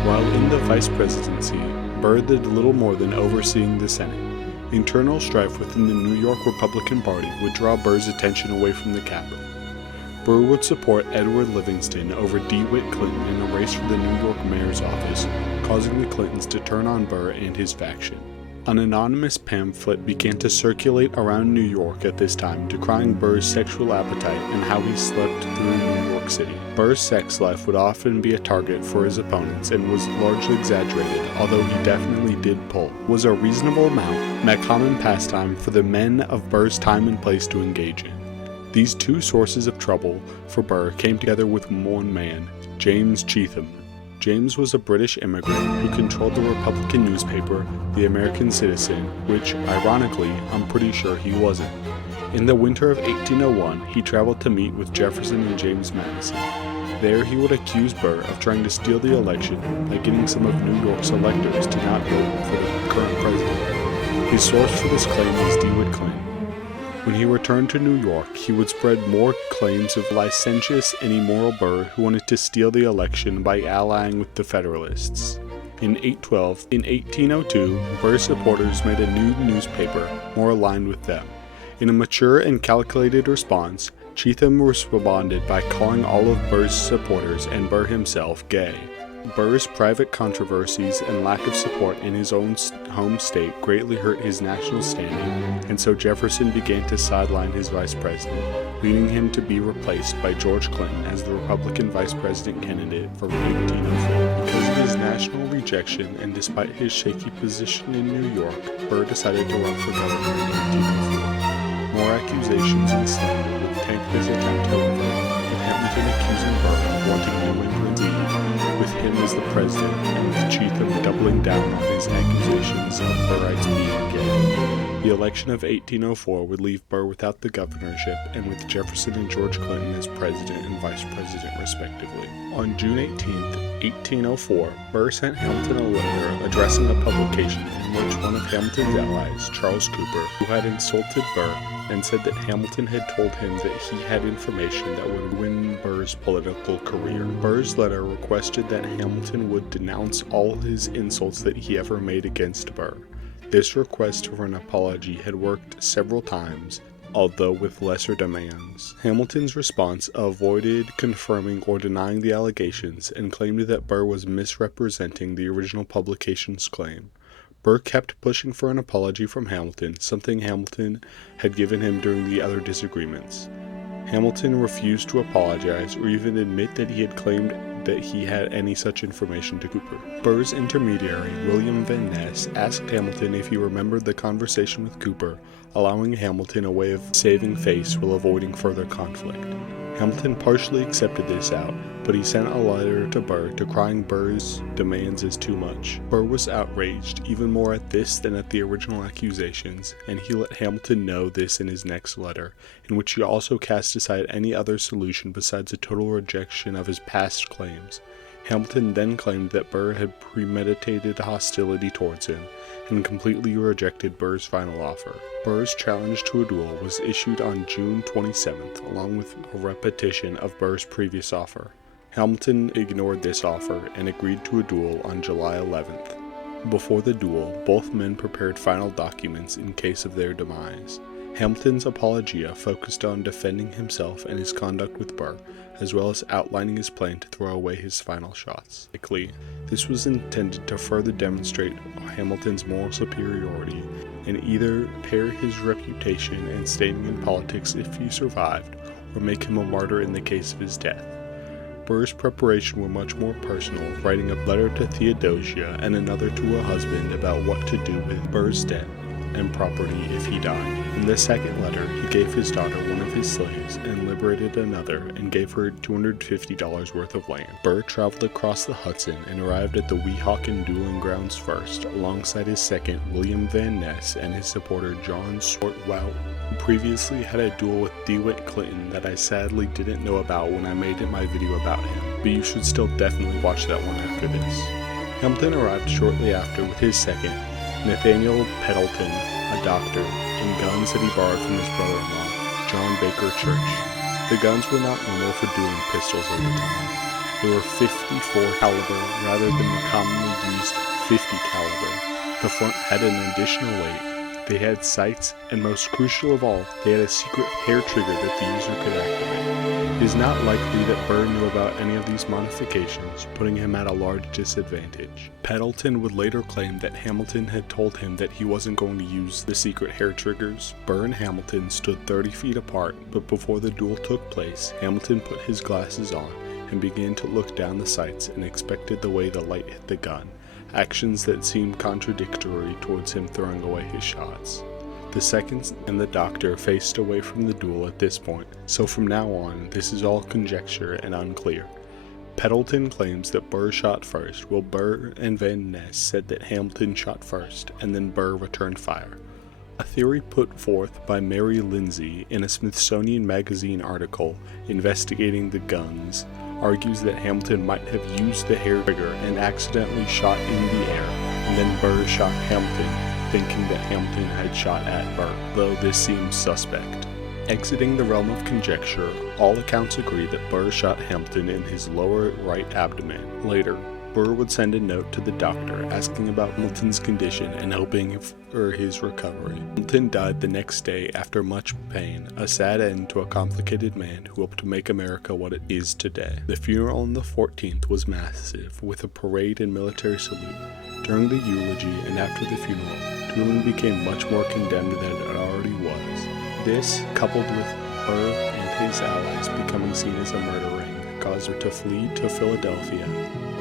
While in the vice presidency, Burr did little more than overseeing the Senate. Internal strife within the New York Republican Party would draw Burr's attention away from the capital. Burr would support Edward Livingston over DeWitt Clinton in a race for the New York mayor's office, causing the Clintons to turn on Burr and his faction. An anonymous pamphlet began to circulate around New York at this time, decrying Burr's sexual appetite and how he slept through New York City. Burr's sex life would often be a target for his opponents and was largely exaggerated, although he definitely did pull. Was a reasonable amount, and a common pastime for the men of Burr's time and place to engage in. These two sources of trouble for Burr came together with one man, James Cheetham. James was a British immigrant who controlled the Republican newspaper, The American Citizen, which, ironically, I'm pretty sure he wasn't. In the winter of 1801, he traveled to meet with Jefferson and James Madison. There he would accuse Burr of trying to steal the election by getting some of New York's electors to not vote for the current president. His source for this claim was DeWitt Clinton. When he returned to New York, he would spread more claims of licentious and immoral Burr who wanted to steal the election by allying with the Federalists. In 1802, Burr's supporters made a new newspaper more aligned with them. In a mature and calculated response, Cheetham responded by calling all of Burr's supporters and Burr himself gay. Burr's private controversies and lack of support in his own home state greatly hurt his national standing, and so Jefferson began to sideline his vice president, leading him to be replaced by George Clinton as the Republican vice president candidate for 1804. Because of his national rejection and despite his shaky position in New York, Burr decided to run for governor in 1804. More accusations and slander would tank his attempt, however, with Hamilton accusing Burr of wanting New England lead, with him as the president, and with Cheetham doubling down on his accusations of Burrites being gay. The election of 1804 would leave Burr without the governorship, and with Jefferson and George Clinton as president and vice president respectively. On June 18, 1804, Burr sent Hamilton a letter addressing a publication in which one of Hamilton's allies, Charles Cooper, who had insulted Burr, and said that Hamilton had told him that he had information that would ruin Burr's political career. Burr's letter requested that Hamilton would denounce all his insults that he ever made against Burr. This request for an apology had worked several times, although with lesser demands. Hamilton's response avoided confirming or denying the allegations and claimed that Burr was misrepresenting the original publication's claim. Burr kept pushing for an apology from Hamilton, something Hamilton had given him during the other disagreements. Hamilton refused to apologize or even admit that he had claimed that he had any such information to Cooper. Burr's intermediary, William Van Ness, asked Hamilton if he remembered the conversation with Cooper, allowing Hamilton a way of saving face while avoiding further conflict. Hamilton partially accepted this out, but he sent a letter to Burr decrying Burr's demands as too much. Burr was outraged, even more at this than at the original accusations, and he let Hamilton know this in his next letter, in which he also cast aside any other solution besides a total rejection of his past claims. Hamilton then claimed that Burr had premeditated hostility towards him, and completely rejected Burr's final offer. Burr's challenge to a duel was issued on June 27th, along with a repetition of Burr's previous offer. Hamilton ignored this offer and agreed to a duel on July 11th. Before the duel, both men prepared final documents in case of their demise. Hamilton's apologia focused on defending himself and his conduct with Burr, as well as outlining his plan to throw away his final shots. This was intended to further demonstrate Hamilton's moral superiority and either repair his reputation and standing in politics if he survived, or make him a martyr in the case of his death. Burr's preparation were much more personal, writing a letter to Theodosia and another to a husband about what to do with Burr's debt and property if he died. In the second letter, he gave his daughter one of his slaves and liberated another and gave her $250 worth of land. Burr traveled across the Hudson and arrived at the Weehawken dueling grounds first, alongside his second, William Van Ness, and his supporter John Swartwout, who previously had a duel with DeWitt Clinton that I sadly didn't know about when I made my video about him, but you should still definitely watch that one after this. Hamilton arrived shortly after with his second, Nathaniel Pendleton, a doctor, and guns that he borrowed from his brother-in-law, John Baker Church. The guns were not normal for dueling pistols at the time. They were .54 caliber rather than the commonly used .50 caliber. The front had an additional weight. They had sights, and most crucial of all, they had a secret hair trigger that the user could activate. It is not likely that Burr knew about any of these modifications, putting him at a large disadvantage. Pendleton would later claim that Hamilton had told him that he wasn't going to use the secret hair triggers. Burr and Hamilton stood 30 feet apart, but before the duel took place, Hamilton put his glasses on and began to look down the sights and inspected the way the light hit the gun, actions that seemed contradictory towards him throwing away his shots. The seconds and the doctor faced away from the duel at this point, so from now on, this is all conjecture and unclear. Pendleton claims that Burr shot first, while Burr and Van Ness said that Hamilton shot first, and then Burr returned fire. A theory put forth by Mary Lindsay in a Smithsonian Magazine article investigating the guns argues that Hamilton might have used the hair trigger and accidentally shot in the air, and then Burr shot Hamilton, thinking that Hamilton had shot at Burr, though this seems suspect. Exiting the realm of conjecture, all accounts agree that Burr shot Hamilton in his lower right abdomen. Later, Burr would send a note to the doctor asking about Hamilton's condition and hoping for his recovery. Hamilton died the next day after much pain, a sad end to a complicated man who helped to make America what it is today. The funeral on the 14th was massive, with a parade and military salute. During the eulogy and after the funeral, dueling became much more condemned than it already was. This, coupled with Burr and his allies becoming seen as a murder ring, caused him to flee to Philadelphia,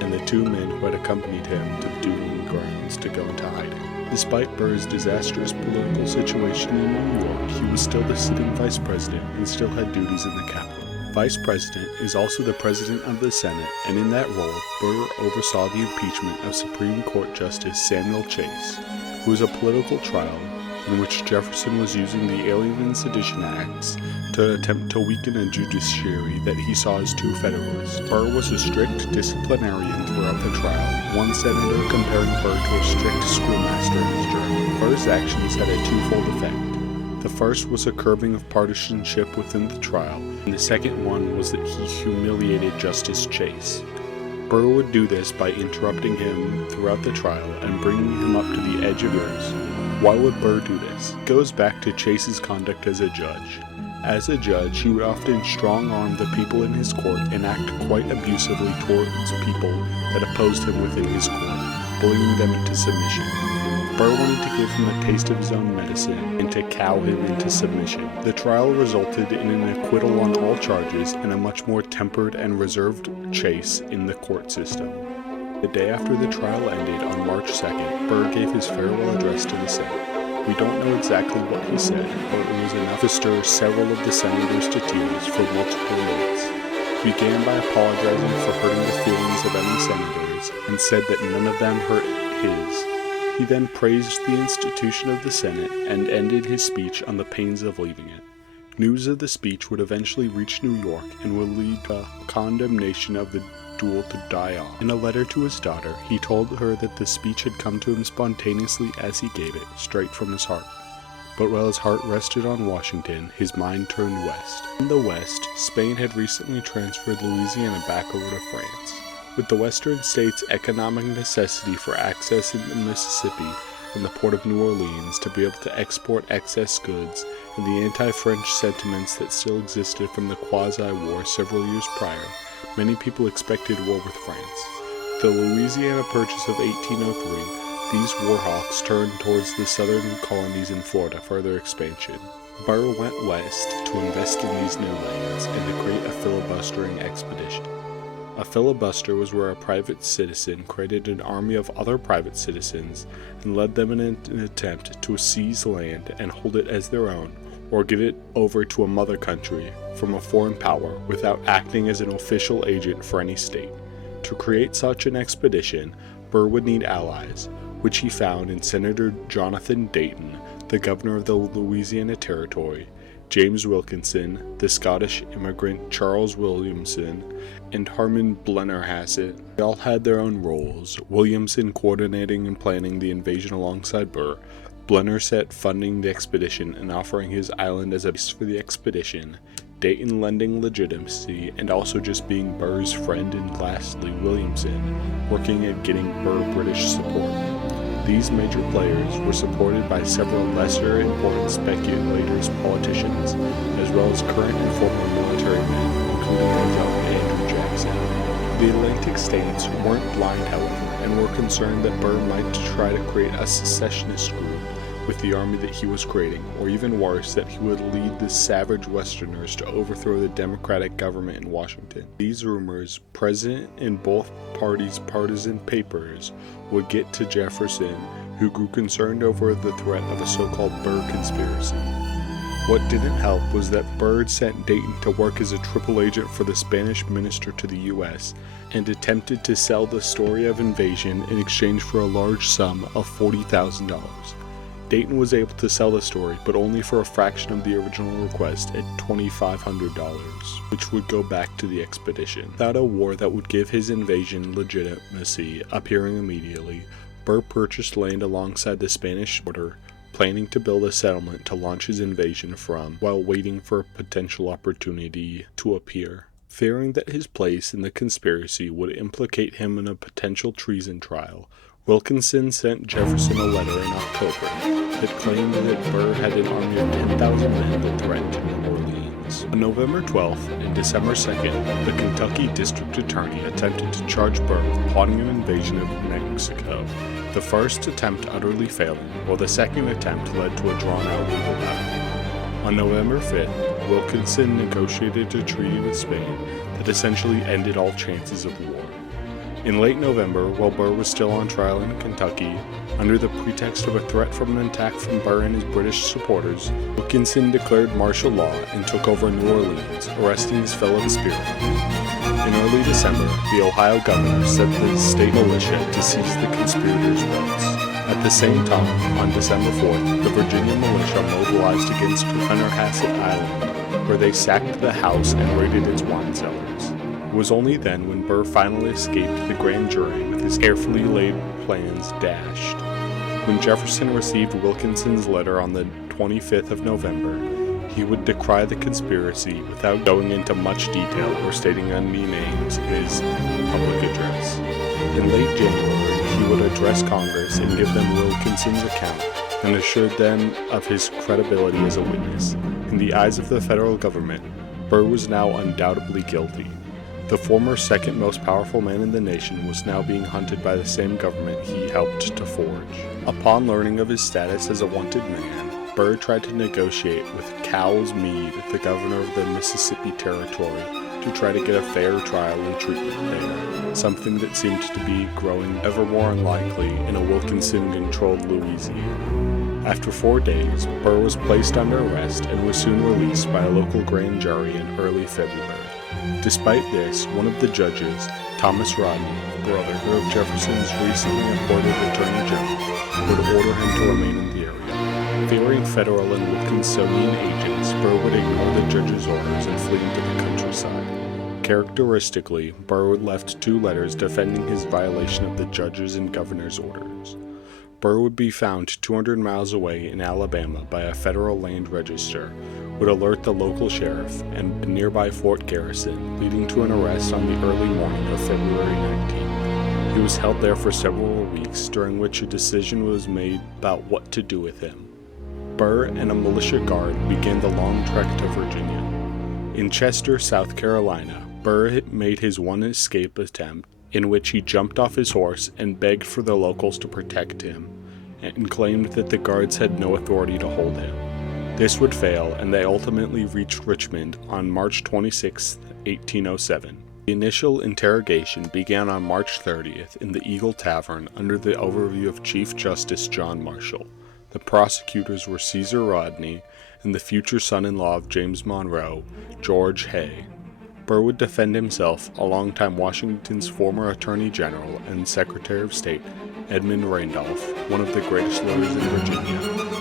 and the two men who had accompanied him to the dueling grounds to go into hiding. Despite Burr's disastrous political situation in New York, he was still the sitting vice president and still had duties in the Capitol. Vice President is also the President of the Senate, and in that role, Burr oversaw the impeachment of Supreme Court Justice Samuel Chase, who was a political trial in which Jefferson was using the Alien and Sedition Acts to attempt to weaken a judiciary that he saw as too federalist. Burr was a strict disciplinarian throughout the trial, one senator comparing Burr to a strict schoolmaster in his journal. Burr's actions had a twofold effect. The first was a curbing of partisanship within the trial, and the second one was that he humiliated Justice Chase. Burr would do this by interrupting him throughout the trial and bringing him up to the edge of yours. Why would Burr do this? It goes back to Chase's conduct as a judge. As a judge, he would often strong-arm the people in his court and act quite abusively towards people that opposed him within his court, bullying them into submission. Burr wanted to give him a taste of his own medicine and to cow him into submission. The trial resulted in an acquittal on all charges and a much more tempered and reserved Chase in the court system. The day after the trial ended, on March 2nd, Burr gave his farewell address to the Senate. We don't know exactly what he said, but it was enough to stir several of the senators to tears for multiple minutes. He began by apologizing for hurting the feelings of any senators, and said that none of them hurt his. He then praised the institution of the Senate and ended his speech on the pains of leaving it. News of the speech would eventually reach New York and would lead to condemnation of the duel to die off. In a letter to his daughter, he told her that the speech had come to him spontaneously as he gave it, straight from his heart. But while his heart rested on Washington, his mind turned west. In the west, Spain had recently transferred Louisiana back over to France. With the western states' economic necessity for access in the Mississippi and the port of New Orleans to be able to export excess goods, and the anti-French sentiments that still existed from the quasi-war several years prior, many people expected war with France. The Louisiana Purchase of 1803, these warhawks turned towards the southern colonies in Florida for their expansion. Burr went west to invest in these new lands and to create a filibustering expedition. A filibuster was where a private citizen created an army of other private citizens and led them in an attempt to seize land and hold it as their own, or give it over to a mother country from a foreign power without acting as an official agent for any state. To create such an expedition, Burr would need allies, which he found in Senator Jonathan Dayton, the governor of the Louisiana Territory, James Wilkinson, the Scottish immigrant Charles Williamson, and Harmon Blennerhassett. They all had their own roles, Williamson coordinating and planning the invasion alongside Burr, Blennerhassett funding the expedition and offering his island as a base for the expedition, Dayton lending legitimacy and also just being Burr's friend, and lastly Williamson working at getting Burr British support. These major players were supported by several lesser important speculators, politicians, as well as current and former military men, including those of Andrew Jackson. The Atlantic states weren't blind, however, and were concerned that Burr might try to create a secessionist group with the army that he was creating, or even worse, that he would lead the savage Westerners to overthrow the Democratic government in Washington. These rumors, present in both parties' partisan papers, would get to Jefferson, who grew concerned over the threat of a so-called Burr conspiracy. What didn't help was that Burr sent Dayton to work as a triple agent for the Spanish minister to the U.S. and attempted to sell the story of invasion in exchange for a large sum of $40,000. Dayton was able to sell the story, but only for a fraction of the original request at $2,500, which would go back to the expedition. Without a war that would give his invasion legitimacy appearing immediately, Burr purchased land alongside the Spanish border, planning to build a settlement to launch his invasion from, while waiting for a potential opportunity to appear. Fearing that his place in the conspiracy would implicate him in a potential treason trial, Wilkinson sent Jefferson a letter in October that claimed that Burr had an army of 10,000 men that threatened New Orleans. On November 12th and December 2nd, the Kentucky District Attorney attempted to charge Burr with plotting an invasion of Mexico, the first attempt utterly failing, while the second attempt led to a drawn-out legal battle. On November 5th, Wilkinson negotiated a treaty with Spain that essentially ended all chances of war. In late November, while Burr was still on trial in Kentucky, under the pretext of a threat from an attack from Burr and his British supporters, Wilkinson declared martial law and took over New Orleans, arresting his fellow conspirators. In early December, the Ohio governor sent the state militia to seize the conspirators' boats. At the same time, on December 4th, the Virginia militia mobilized against Unnerhassett Island, where they sacked the house and raided its wine cellars. It was only then when Burr finally escaped the grand jury with his carefully laid plans dashed. When Jefferson received Wilkinson's letter on the 25th of November, he would decry the conspiracy without going into much detail or stating any names in his public address. In late January, he would address Congress and give them Wilkinson's account and assured them of his credibility as a witness. In the eyes of the federal government, Burr was now undoubtedly guilty. The former second most powerful man in the nation was now being hunted by the same government he helped to forge. Upon learning of his status as a wanted man, Burr tried to negotiate with Cowles Meade, the governor of the Mississippi Territory, to try to get a fair trial and treatment there, something that seemed to be growing ever more unlikely in a Wilkinson-controlled Louisiana. After 4 days, Burr was placed under arrest and was soon released by a local grand jury in early February. Despite this, one of the judges, Thomas Rodney, brother of Jefferson's recently appointed Attorney General, would order him to remain in the area. Fearing federal and Wilkinsonian agents, Burr would ignore the judge's orders and flee into the countryside. Characteristically, Burr left 2 letters defending his violation of the judge's and governor's orders. Burr would be found 200 miles away in Alabama by a federal land register, would alert the local sheriff and a nearby fort garrison, leading to an arrest on the early morning of February 19th. He was held there for several weeks, during which a decision was made about what to do with him. Burr and a militia guard began the long trek to Virginia. In Chester, South Carolina, Burr made his one escape attempt, in which he jumped off his horse and begged for the locals to protect him, and claimed that the guards had no authority to hold him. This would fail, and they ultimately reached Richmond on March 26, 1807. The initial interrogation began on March 30th in the Eagle Tavern under the overview of Chief Justice John Marshall. The prosecutors were Caesar Rodney and the future son-in-law of James Monroe, George Hay. Burr would defend himself alongside Washington's former Attorney General and Secretary of State, Edmund Randolph, one of the greatest lawyers in Virginia,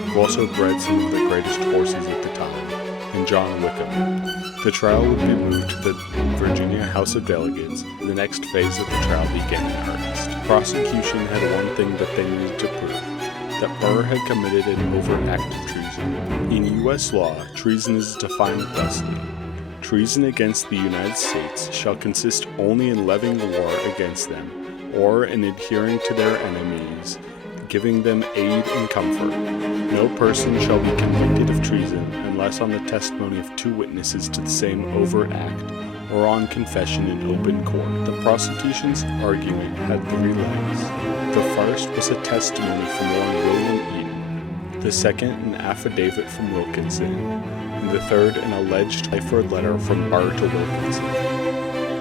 who also bred some of the greatest horses at the time, and John Wickham. The trial would be moved to the Virginia House of Delegates, and the next phase of the trial began in earnest. The prosecution had one thing that they needed to prove: that Burr had committed an overt act of treason. In U.S. law, treason is defined thusly: treason against the United States shall consist only in levying war against them, or in adhering to their enemies, giving them aid and comfort. No person shall be convicted of treason unless on the testimony of 2 witnesses to the same overt act, or on confession in open court. The prosecution's argument had 3 legs. The first was a testimony from one William Eaton, the second an affidavit from Wilkinson, and the third an alleged ciphered letter from Burr to Wilkinson.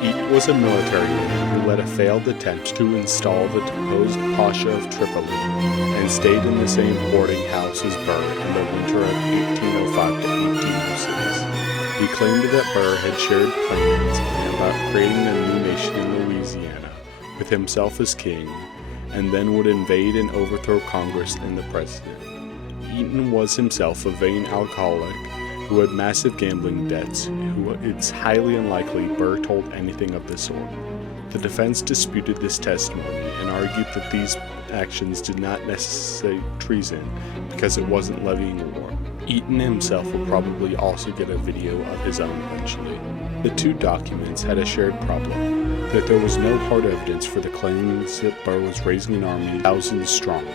Eaton was a military man who led a failed attempt to install the deposed Pasha of Tripoli and stayed in the same boarding house as Burr in the winter of 1805 to 1806. He claimed that Burr had shared plans about creating a new nation in Louisiana, with himself as king, and then would invade and overthrow Congress and the president. Eaton was himself a vain alcoholic who had massive gambling debts, who it's highly unlikely Burr told anything of the sort. The defense disputed this testimony and argued that these actions did not necessitate treason because it wasn't levying war. Eaton himself would probably also get a video of his own eventually. The 2 documents had a shared problem, that there was no hard evidence for the claims that Burr was raising an army thousands strong.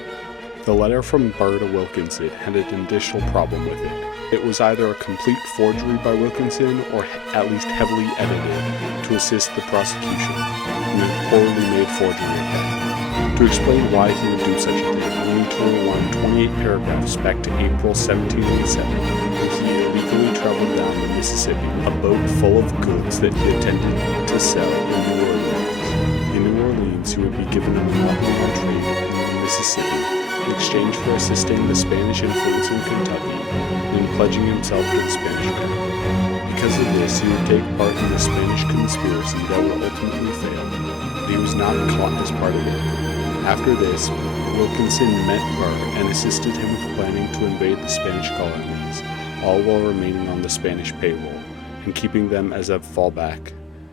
The letter from Burr to Wilkinson had an additional problem with it. It was either a complete forgery by Wilkinson or at least heavily edited to assist the prosecution, and a poorly made forgery at that. To explain why he would do such a thing, we need to rewind 28 paragraphs back to April 1787, when he illegally traveled down the Mississippi, a boat full of goods that he intended to sell in New Orleans. In New Orleans, he would be given a monopoly on trade in the Mississippi, in exchange for assisting the Spanish influence in Kentucky and pledging himself to the Spanish crown. Because of this, he would take part in the Spanish conspiracy that would ultimately fail, but he was not caught as part of it. After this, Wilkinson met Burr and assisted him with planning to invade the Spanish colonies, all while remaining on the Spanish payroll and keeping them as a fallback.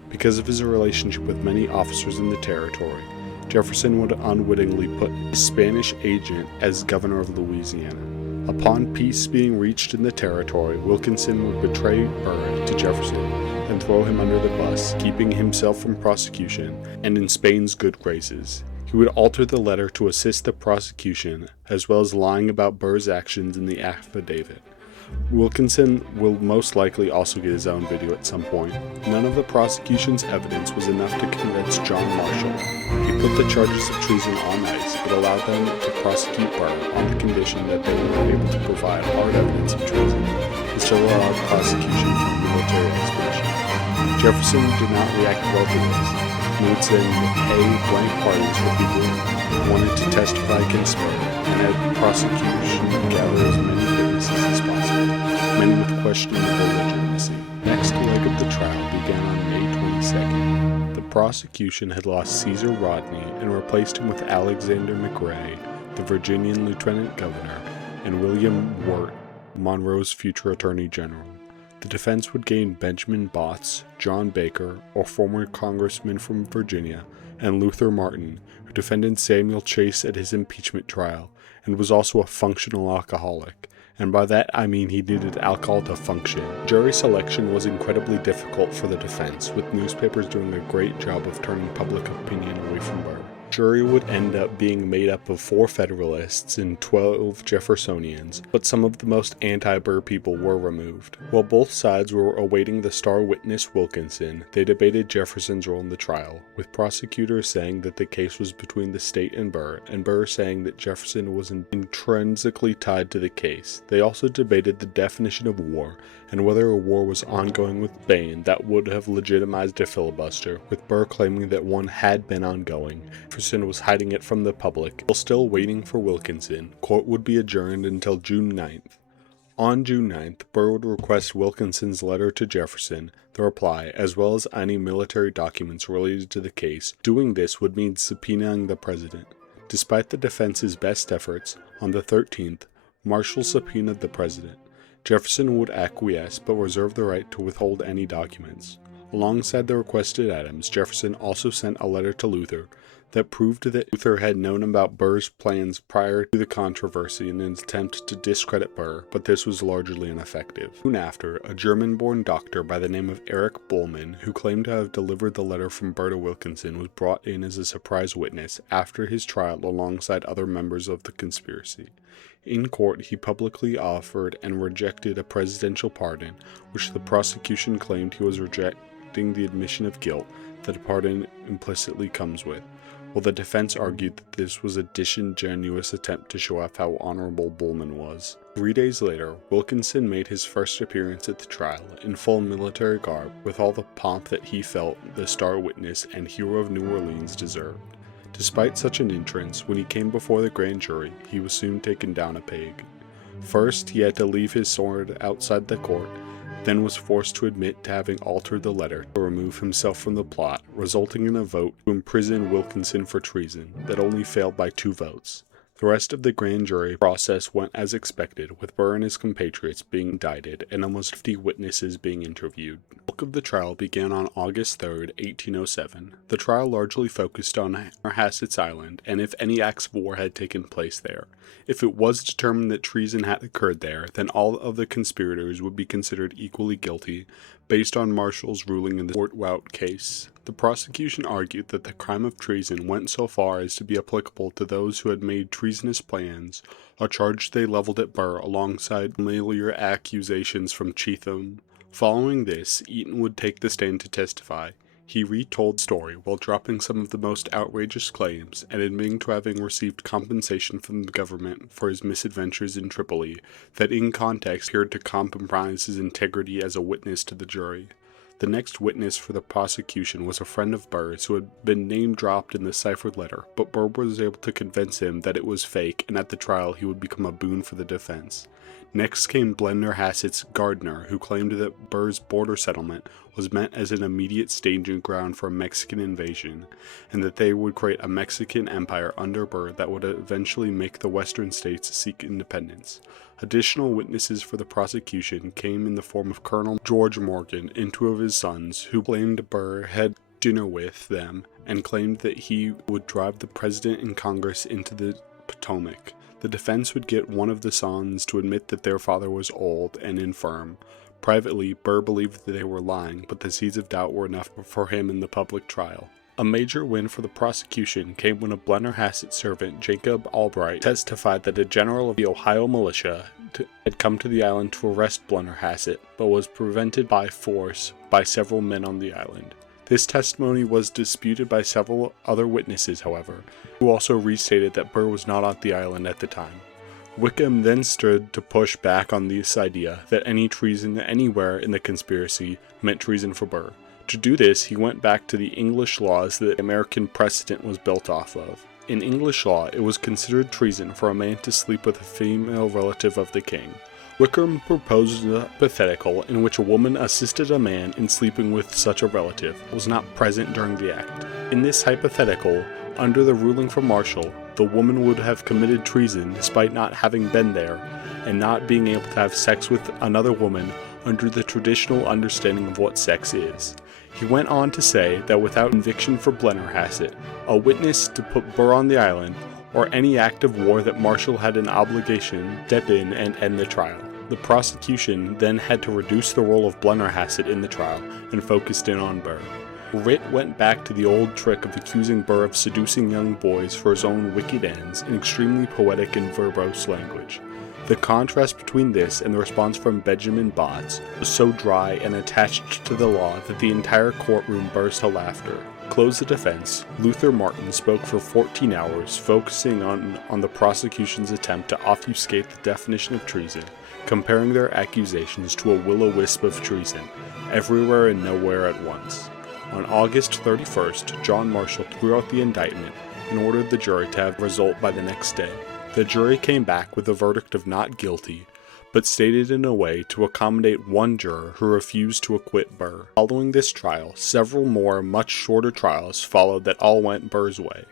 Because of his relationship with many officers in the territory, Jefferson would unwittingly put a Spanish agent as governor of Louisiana. Upon peace being reached in the territory, Wilkinson would betray Burr to Jefferson and throw him under the bus, keeping himself from prosecution and in Spain's good graces. He would alter the letter to assist the prosecution, as well as lying about Burr's actions in the affidavit. Wilkinson will most likely also get his own video at some point. None of the prosecution's evidence was enough to convince John Marshall. He put the charges of treason on ice, but allowed them to prosecute Burr on the condition that they were able to provide hard evidence of treason, and still allowed prosecution from the military expedition. Jefferson did not react well to this, and would send blank parties for people who wanted to testify against Burr, and had prosecution gather as many witnesses as possible, many with questionable legitimacy. The next leg of the trial began on May 22nd. The prosecution had lost Caesar Rodney and replaced him with Alexander McRae, the Virginian lieutenant governor, and William Wirt, Monroe's future attorney general. The defense would gain Benjamin Botts, John Baker, a former congressman from Virginia, and Luther Martin, who defended Samuel Chase at his impeachment trial, and was also a functional alcoholic. And by that I mean he needed alcohol to function. Jury selection was incredibly difficult for the defense, with newspapers doing a great job of turning public opinion away from Burr. Jury would end up being made up of 4 Federalists and 12 Jeffersonians, but some of the most anti-Burr people were removed. While both sides were awaiting the star witness Wilkinson, they debated Jefferson's role in the trial, with prosecutors saying that the case was between the state and Burr saying that Jefferson was intrinsically tied to the case. They also debated the definition of war, and whether a war was ongoing with Spain that would have legitimized a filibuster, with Burr claiming that one had been ongoing. Jefferson was hiding it from the public. While still waiting for Wilkinson, court would be adjourned until June 9th. On June 9th, Burr would request Wilkinson's letter to Jefferson, the reply, as well as any military documents related to the case. Doing this would mean subpoenaing the president. Despite the defense's best efforts, on the 13th, Marshall subpoenaed the president. Jefferson would acquiesce but reserve the right to withhold any documents. Alongside the requested items, Jefferson also sent a letter to Luther that proved that Luther had known about Burr's plans prior to the controversy in an attempt to discredit Burr, but this was largely ineffective. Soon after, a German-born doctor by the name of Erich Bullmann, who claimed to have delivered the letter from Burr to Wilkinson, was brought in as a surprise witness after his trial alongside other members of the conspiracy. In court, he publicly offered and rejected a presidential pardon, which the prosecution claimed he was rejecting the admission of guilt that a pardon implicitly comes with, while the defense argued that this was a disingenuous attempt to show off how honorable Bullmann was. 3 days later, Wilkinson made his first appearance at the trial in full military garb, with all the pomp that he felt the star witness and hero of New Orleans deserved. Despite such an entrance, when he came before the grand jury, he was soon taken down a peg. First, he had to leave his sword outside the court, then was forced to admit to having altered the letter to remove himself from the plot, resulting in a vote to imprison Wilkinson for treason that only failed by 2 votes. The rest of the grand jury process went as expected, with Burr and his compatriots being indicted and almost 50 witnesses being interviewed. The bulk of the trial began on August 3, 1807. The trial largely focused on Hassett's Island and if any acts of war had taken place there. If it was determined that treason had occurred there, then all of the conspirators would be considered equally guilty, based on Marshall's ruling in the Fort Wout case. The prosecution argued that the crime of treason went so far as to be applicable to those who had made treasonous plans, a charge they leveled at Burr alongside familiar accusations from Cheatham. Following this, Eaton would take the stand to testify. He retold the story while dropping some of the most outrageous claims and admitting to having received compensation from the government for his misadventures in Tripoli that in context appeared to compromise his integrity as a witness to the jury. The next witness for the prosecution was a friend of Burr's who had been name-dropped in the ciphered letter, but Burr was able to convince him that it was fake and at the trial he would become a boon for the defense. Next came Blenderhassett's Gardner, who claimed that Burr's border settlement was meant as an immediate staging ground for a Mexican invasion, and that they would create a Mexican empire under Burr that would eventually make the western states seek independence. Additional witnesses for the prosecution came in the form of Colonel George Morgan and 2 of his sons, who claimed Burr had dinner with them and claimed that he would drive the president and Congress into the Potomac. The defense would get one of the sons to admit that their father was old and infirm. Privately, Burr believed that they were lying, but the seeds of doubt were enough for him in the public trial. A major win for the prosecution came when a Blenderhassett servant, Jacob Albright, testified that a general of the Ohio militia had come to the island to arrest Blenderhassett, but was prevented by force by several men on the island. This testimony was disputed by several other witnesses, however, who also restated that Burr was not on the island at the time. Wickham then stood to push back on this idea that any treason anywhere in the conspiracy meant treason for Burr. To do this, he went back to the English laws that American precedent was built off of. In English law, it was considered treason for a man to sleep with a female relative of the king. Wickham proposed a hypothetical in which a woman assisted a man in sleeping with such a relative, but was not present during the act. In this hypothetical, under the ruling from Marshall, the woman would have committed treason despite not having been there, and not being able to have sex with another woman under the traditional understanding of what sex is. He went on to say that without conviction for Blenderhassett, a witness to put Burr on the island, or any act of war that Marshall had an obligation to step in and end the trial. The prosecution then had to reduce the role of Blenderhassett in the trial and focused in on Burr. Ritt went back to the old trick of accusing Burr of seducing young boys for his own wicked ends in extremely poetic and verbose language. The contrast between this and the response from Benjamin Botts was so dry and attached to the law that the entire courtroom burst to laughter. To close the defense, Luther Martin spoke for 14 hours, focusing on the prosecution's attempt to obfuscate the definition of treason, comparing their accusations to a will-o-wisp of treason, everywhere and nowhere at once. On August 31st, John Marshall threw out the indictment and ordered the jury to have a result by the next day. The jury came back with a verdict of not guilty, but stated in a way to accommodate one juror who refused to acquit Burr. Following this trial, several more much shorter trials followed that all went Burr's way.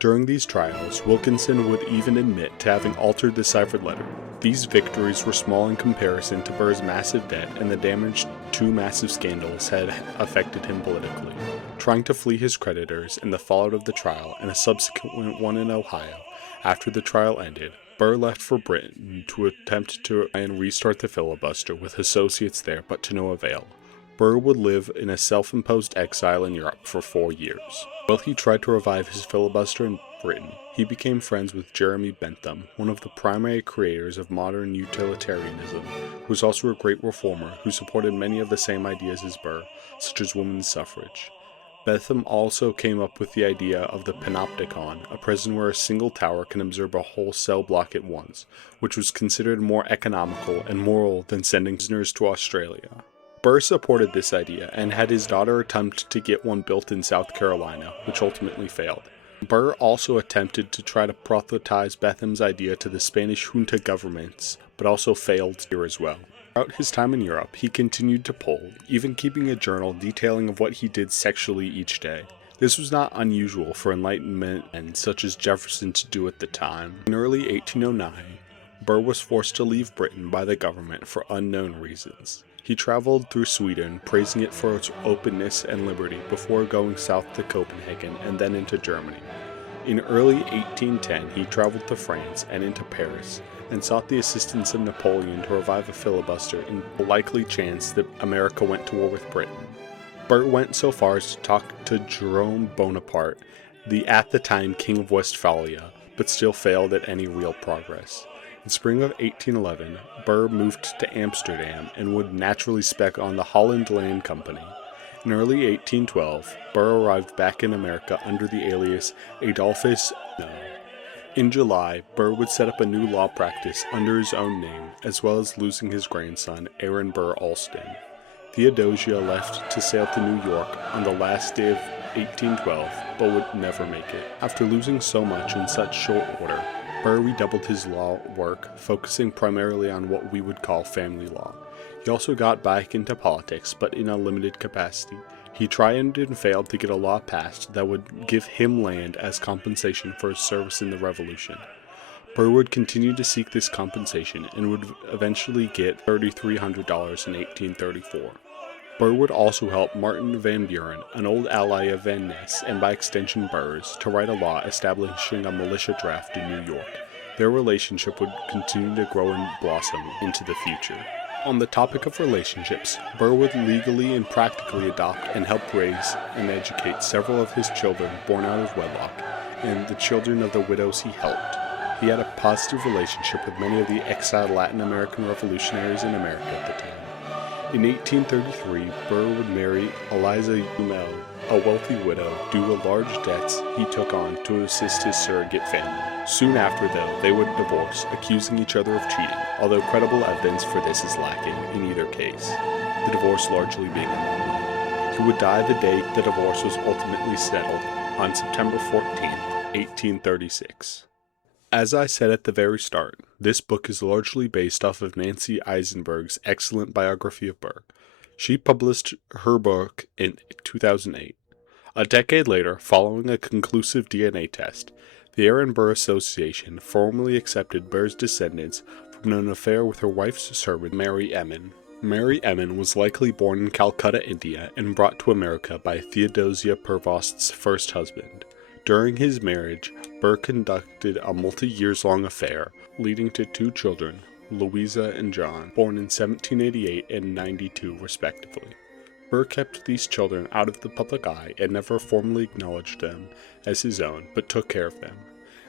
During these trials, Wilkinson would even admit to having altered the ciphered letter. These victories were small in comparison to Burr's massive debt and the damage two massive scandals had affected him politically. Trying to flee his creditors in the fallout of the trial and a subsequent one in Ohio, after the trial ended, Burr left for Britain to attempt to try and restart the filibuster with associates there, but to no avail. Burr would live in a self-imposed exile in Europe for 4 years. While he tried to revive his filibuster in Britain, he became friends with Jeremy Bentham, one of the primary creators of modern utilitarianism, who was also a great reformer who supported many of the same ideas as Burr, such as women's suffrage. Bentham also came up with the idea of the panopticon, a prison where a single tower can absorb a whole cell block at once, which was considered more economical and moral than sending prisoners to Australia. Burr supported this idea and had his daughter attempt to get one built in South Carolina, which ultimately failed. Burr also attempted to try to proselytize Bentham's idea to the Spanish junta governments, but also failed here as well. Throughout his time in Europe, he continued to poll, even keeping a journal detailing of what he did sexually each day. This was not unusual for Enlightenment men such as Jefferson to do at the time. In early 1809, Burr was forced to leave Britain by the government for unknown reasons. He traveled through Sweden, praising it for its openness and liberty before going south to Copenhagen and then into Germany. In early 1810, he traveled to France and into Paris, and sought the assistance of Napoleon to revive a filibuster in the likely chance that America went to war with Britain. Burr went so far as to talk to Jerome Bonaparte, the at the time King of Westphalia, but still failed at any real progress. In spring of 1811, Burr moved to Amsterdam and would naturally spec on the Holland Land Company. In early 1812, Burr arrived back in America under the alias Adolphus No. In July, Burr would set up a new law practice under his own name, as well as losing his grandson, Aaron Burr Alston. Theodosia left to sail to New York on the last day of 1812, but would never make it. After losing so much in such short order, Burr redoubled his law work, focusing primarily on what we would call family law. He also got back into politics, but in a limited capacity. He tried and failed to get a law passed that would give him land as compensation for his service in the Revolution. Burr would continue to seek this compensation and would eventually get $3,300 in 1834. Burr would also help Martin Van Buren, an old ally of Van Ness and by extension Burr's, to write a law establishing a militia draft in New York. Their relationship would continue to grow and blossom into the future. On the topic of relationships, Burr would legally and practically adopt and help raise and educate several of his children born out of wedlock, and the children of the widows he helped. He had a positive relationship with many of the exiled Latin American revolutionaries in America at the time. In 1833, Burr would marry Eliza Umel, a wealthy widow, due to large debts he took on to assist his surrogate family. Soon after, though, they would divorce, accusing each other of cheating, although credible evidence for this is lacking in either case, the divorce largely being anonymous. He would die the day the divorce was ultimately settled, on September 14, 1836. As I said at the very start, this book is largely based off of Nancy Eisenberg's excellent biography of Burr. She published her book in 2008. A decade later, following a conclusive DNA test, the Aaron Burr Association formally accepted Burr's descendants from an affair with her wife's servant, Mary Emmon. Mary Emmon was likely born in Calcutta, India, and brought to America by Theodosia Prevost's first husband. During his marriage, Burr conducted a multi-years-long affair, leading to 2 children, Louisa and John, born in 1788 and 92 respectively. Burr kept these children out of the public eye and never formally acknowledged them as his own, but took care of them.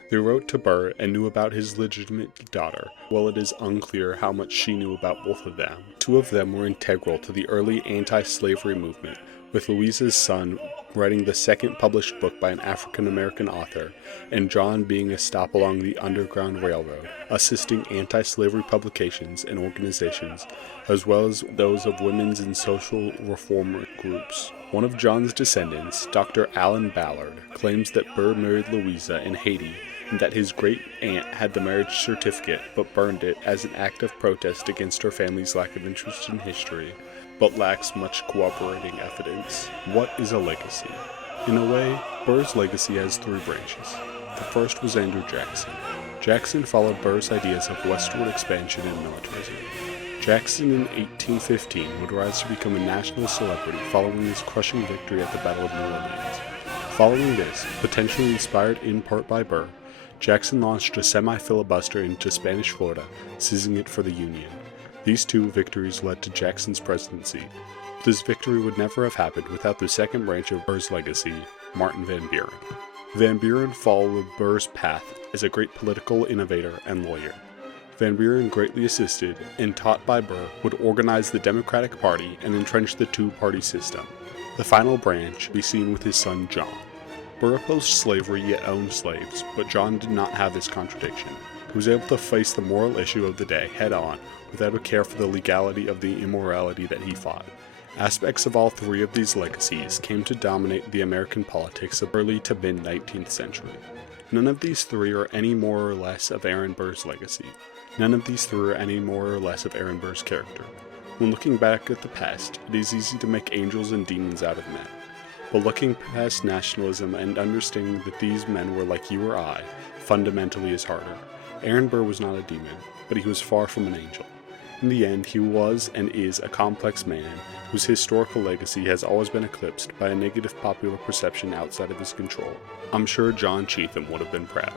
They wrote to Burr and knew about his legitimate daughter, while it is unclear how much she knew about both of them. 2 of them were integral to the early anti-slavery movement, with Louisa's son writing the second published book by an African-American author, and John being a stop along the Underground Railroad, assisting anti-slavery publications and organizations, as well as those of women's and social reform groups. One of John's descendants, Dr. Allen Ballard, claims that Burr married Louisa in Haiti, and that his great-aunt had the marriage certificate but burned it as an act of protest against her family's lack of interest in history, but lacks much corroborating evidence. What is a legacy? In a way, Burr's legacy has 3 branches. The first was Andrew Jackson. Jackson followed Burr's ideas of westward expansion and militarism. Jackson in 1815 would rise to become a national celebrity following his crushing victory at the Battle of New Orleans. Following this, potentially inspired in part by Burr, Jackson launched a semi-filibuster into Spanish Florida, seizing it for the Union. These two victories led to Jackson's presidency. But this victory would never have happened without the second branch of Burr's legacy, Martin Van Buren. Van Buren followed Burr's path as a great political innovator and lawyer. Van Buren greatly assisted and taught by Burr would organize the Democratic Party and entrench the two-party system. The final branch be seen with his son John. Burr opposed slavery yet owned slaves, but John did not have this contradiction. He was able to face the moral issue of the day head-on without a care for the legality of the immorality that he fought. Aspects of all three of these legacies came to dominate the American politics of early to mid-19th century. None of these three are any more or less of Aaron Burr's legacy. None of these three are any more or less of Aaron Burr's character. When looking back at the past, it is easy to make angels and demons out of men. But looking past nationalism and understanding that these men were like you or I, fundamentally is harder. Aaron Burr was not a demon, but he was far from an angel. In the end, he was and is a complex man whose historical legacy has always been eclipsed by a negative popular perception outside of his control. I'm sure John Cheetham would have been proud.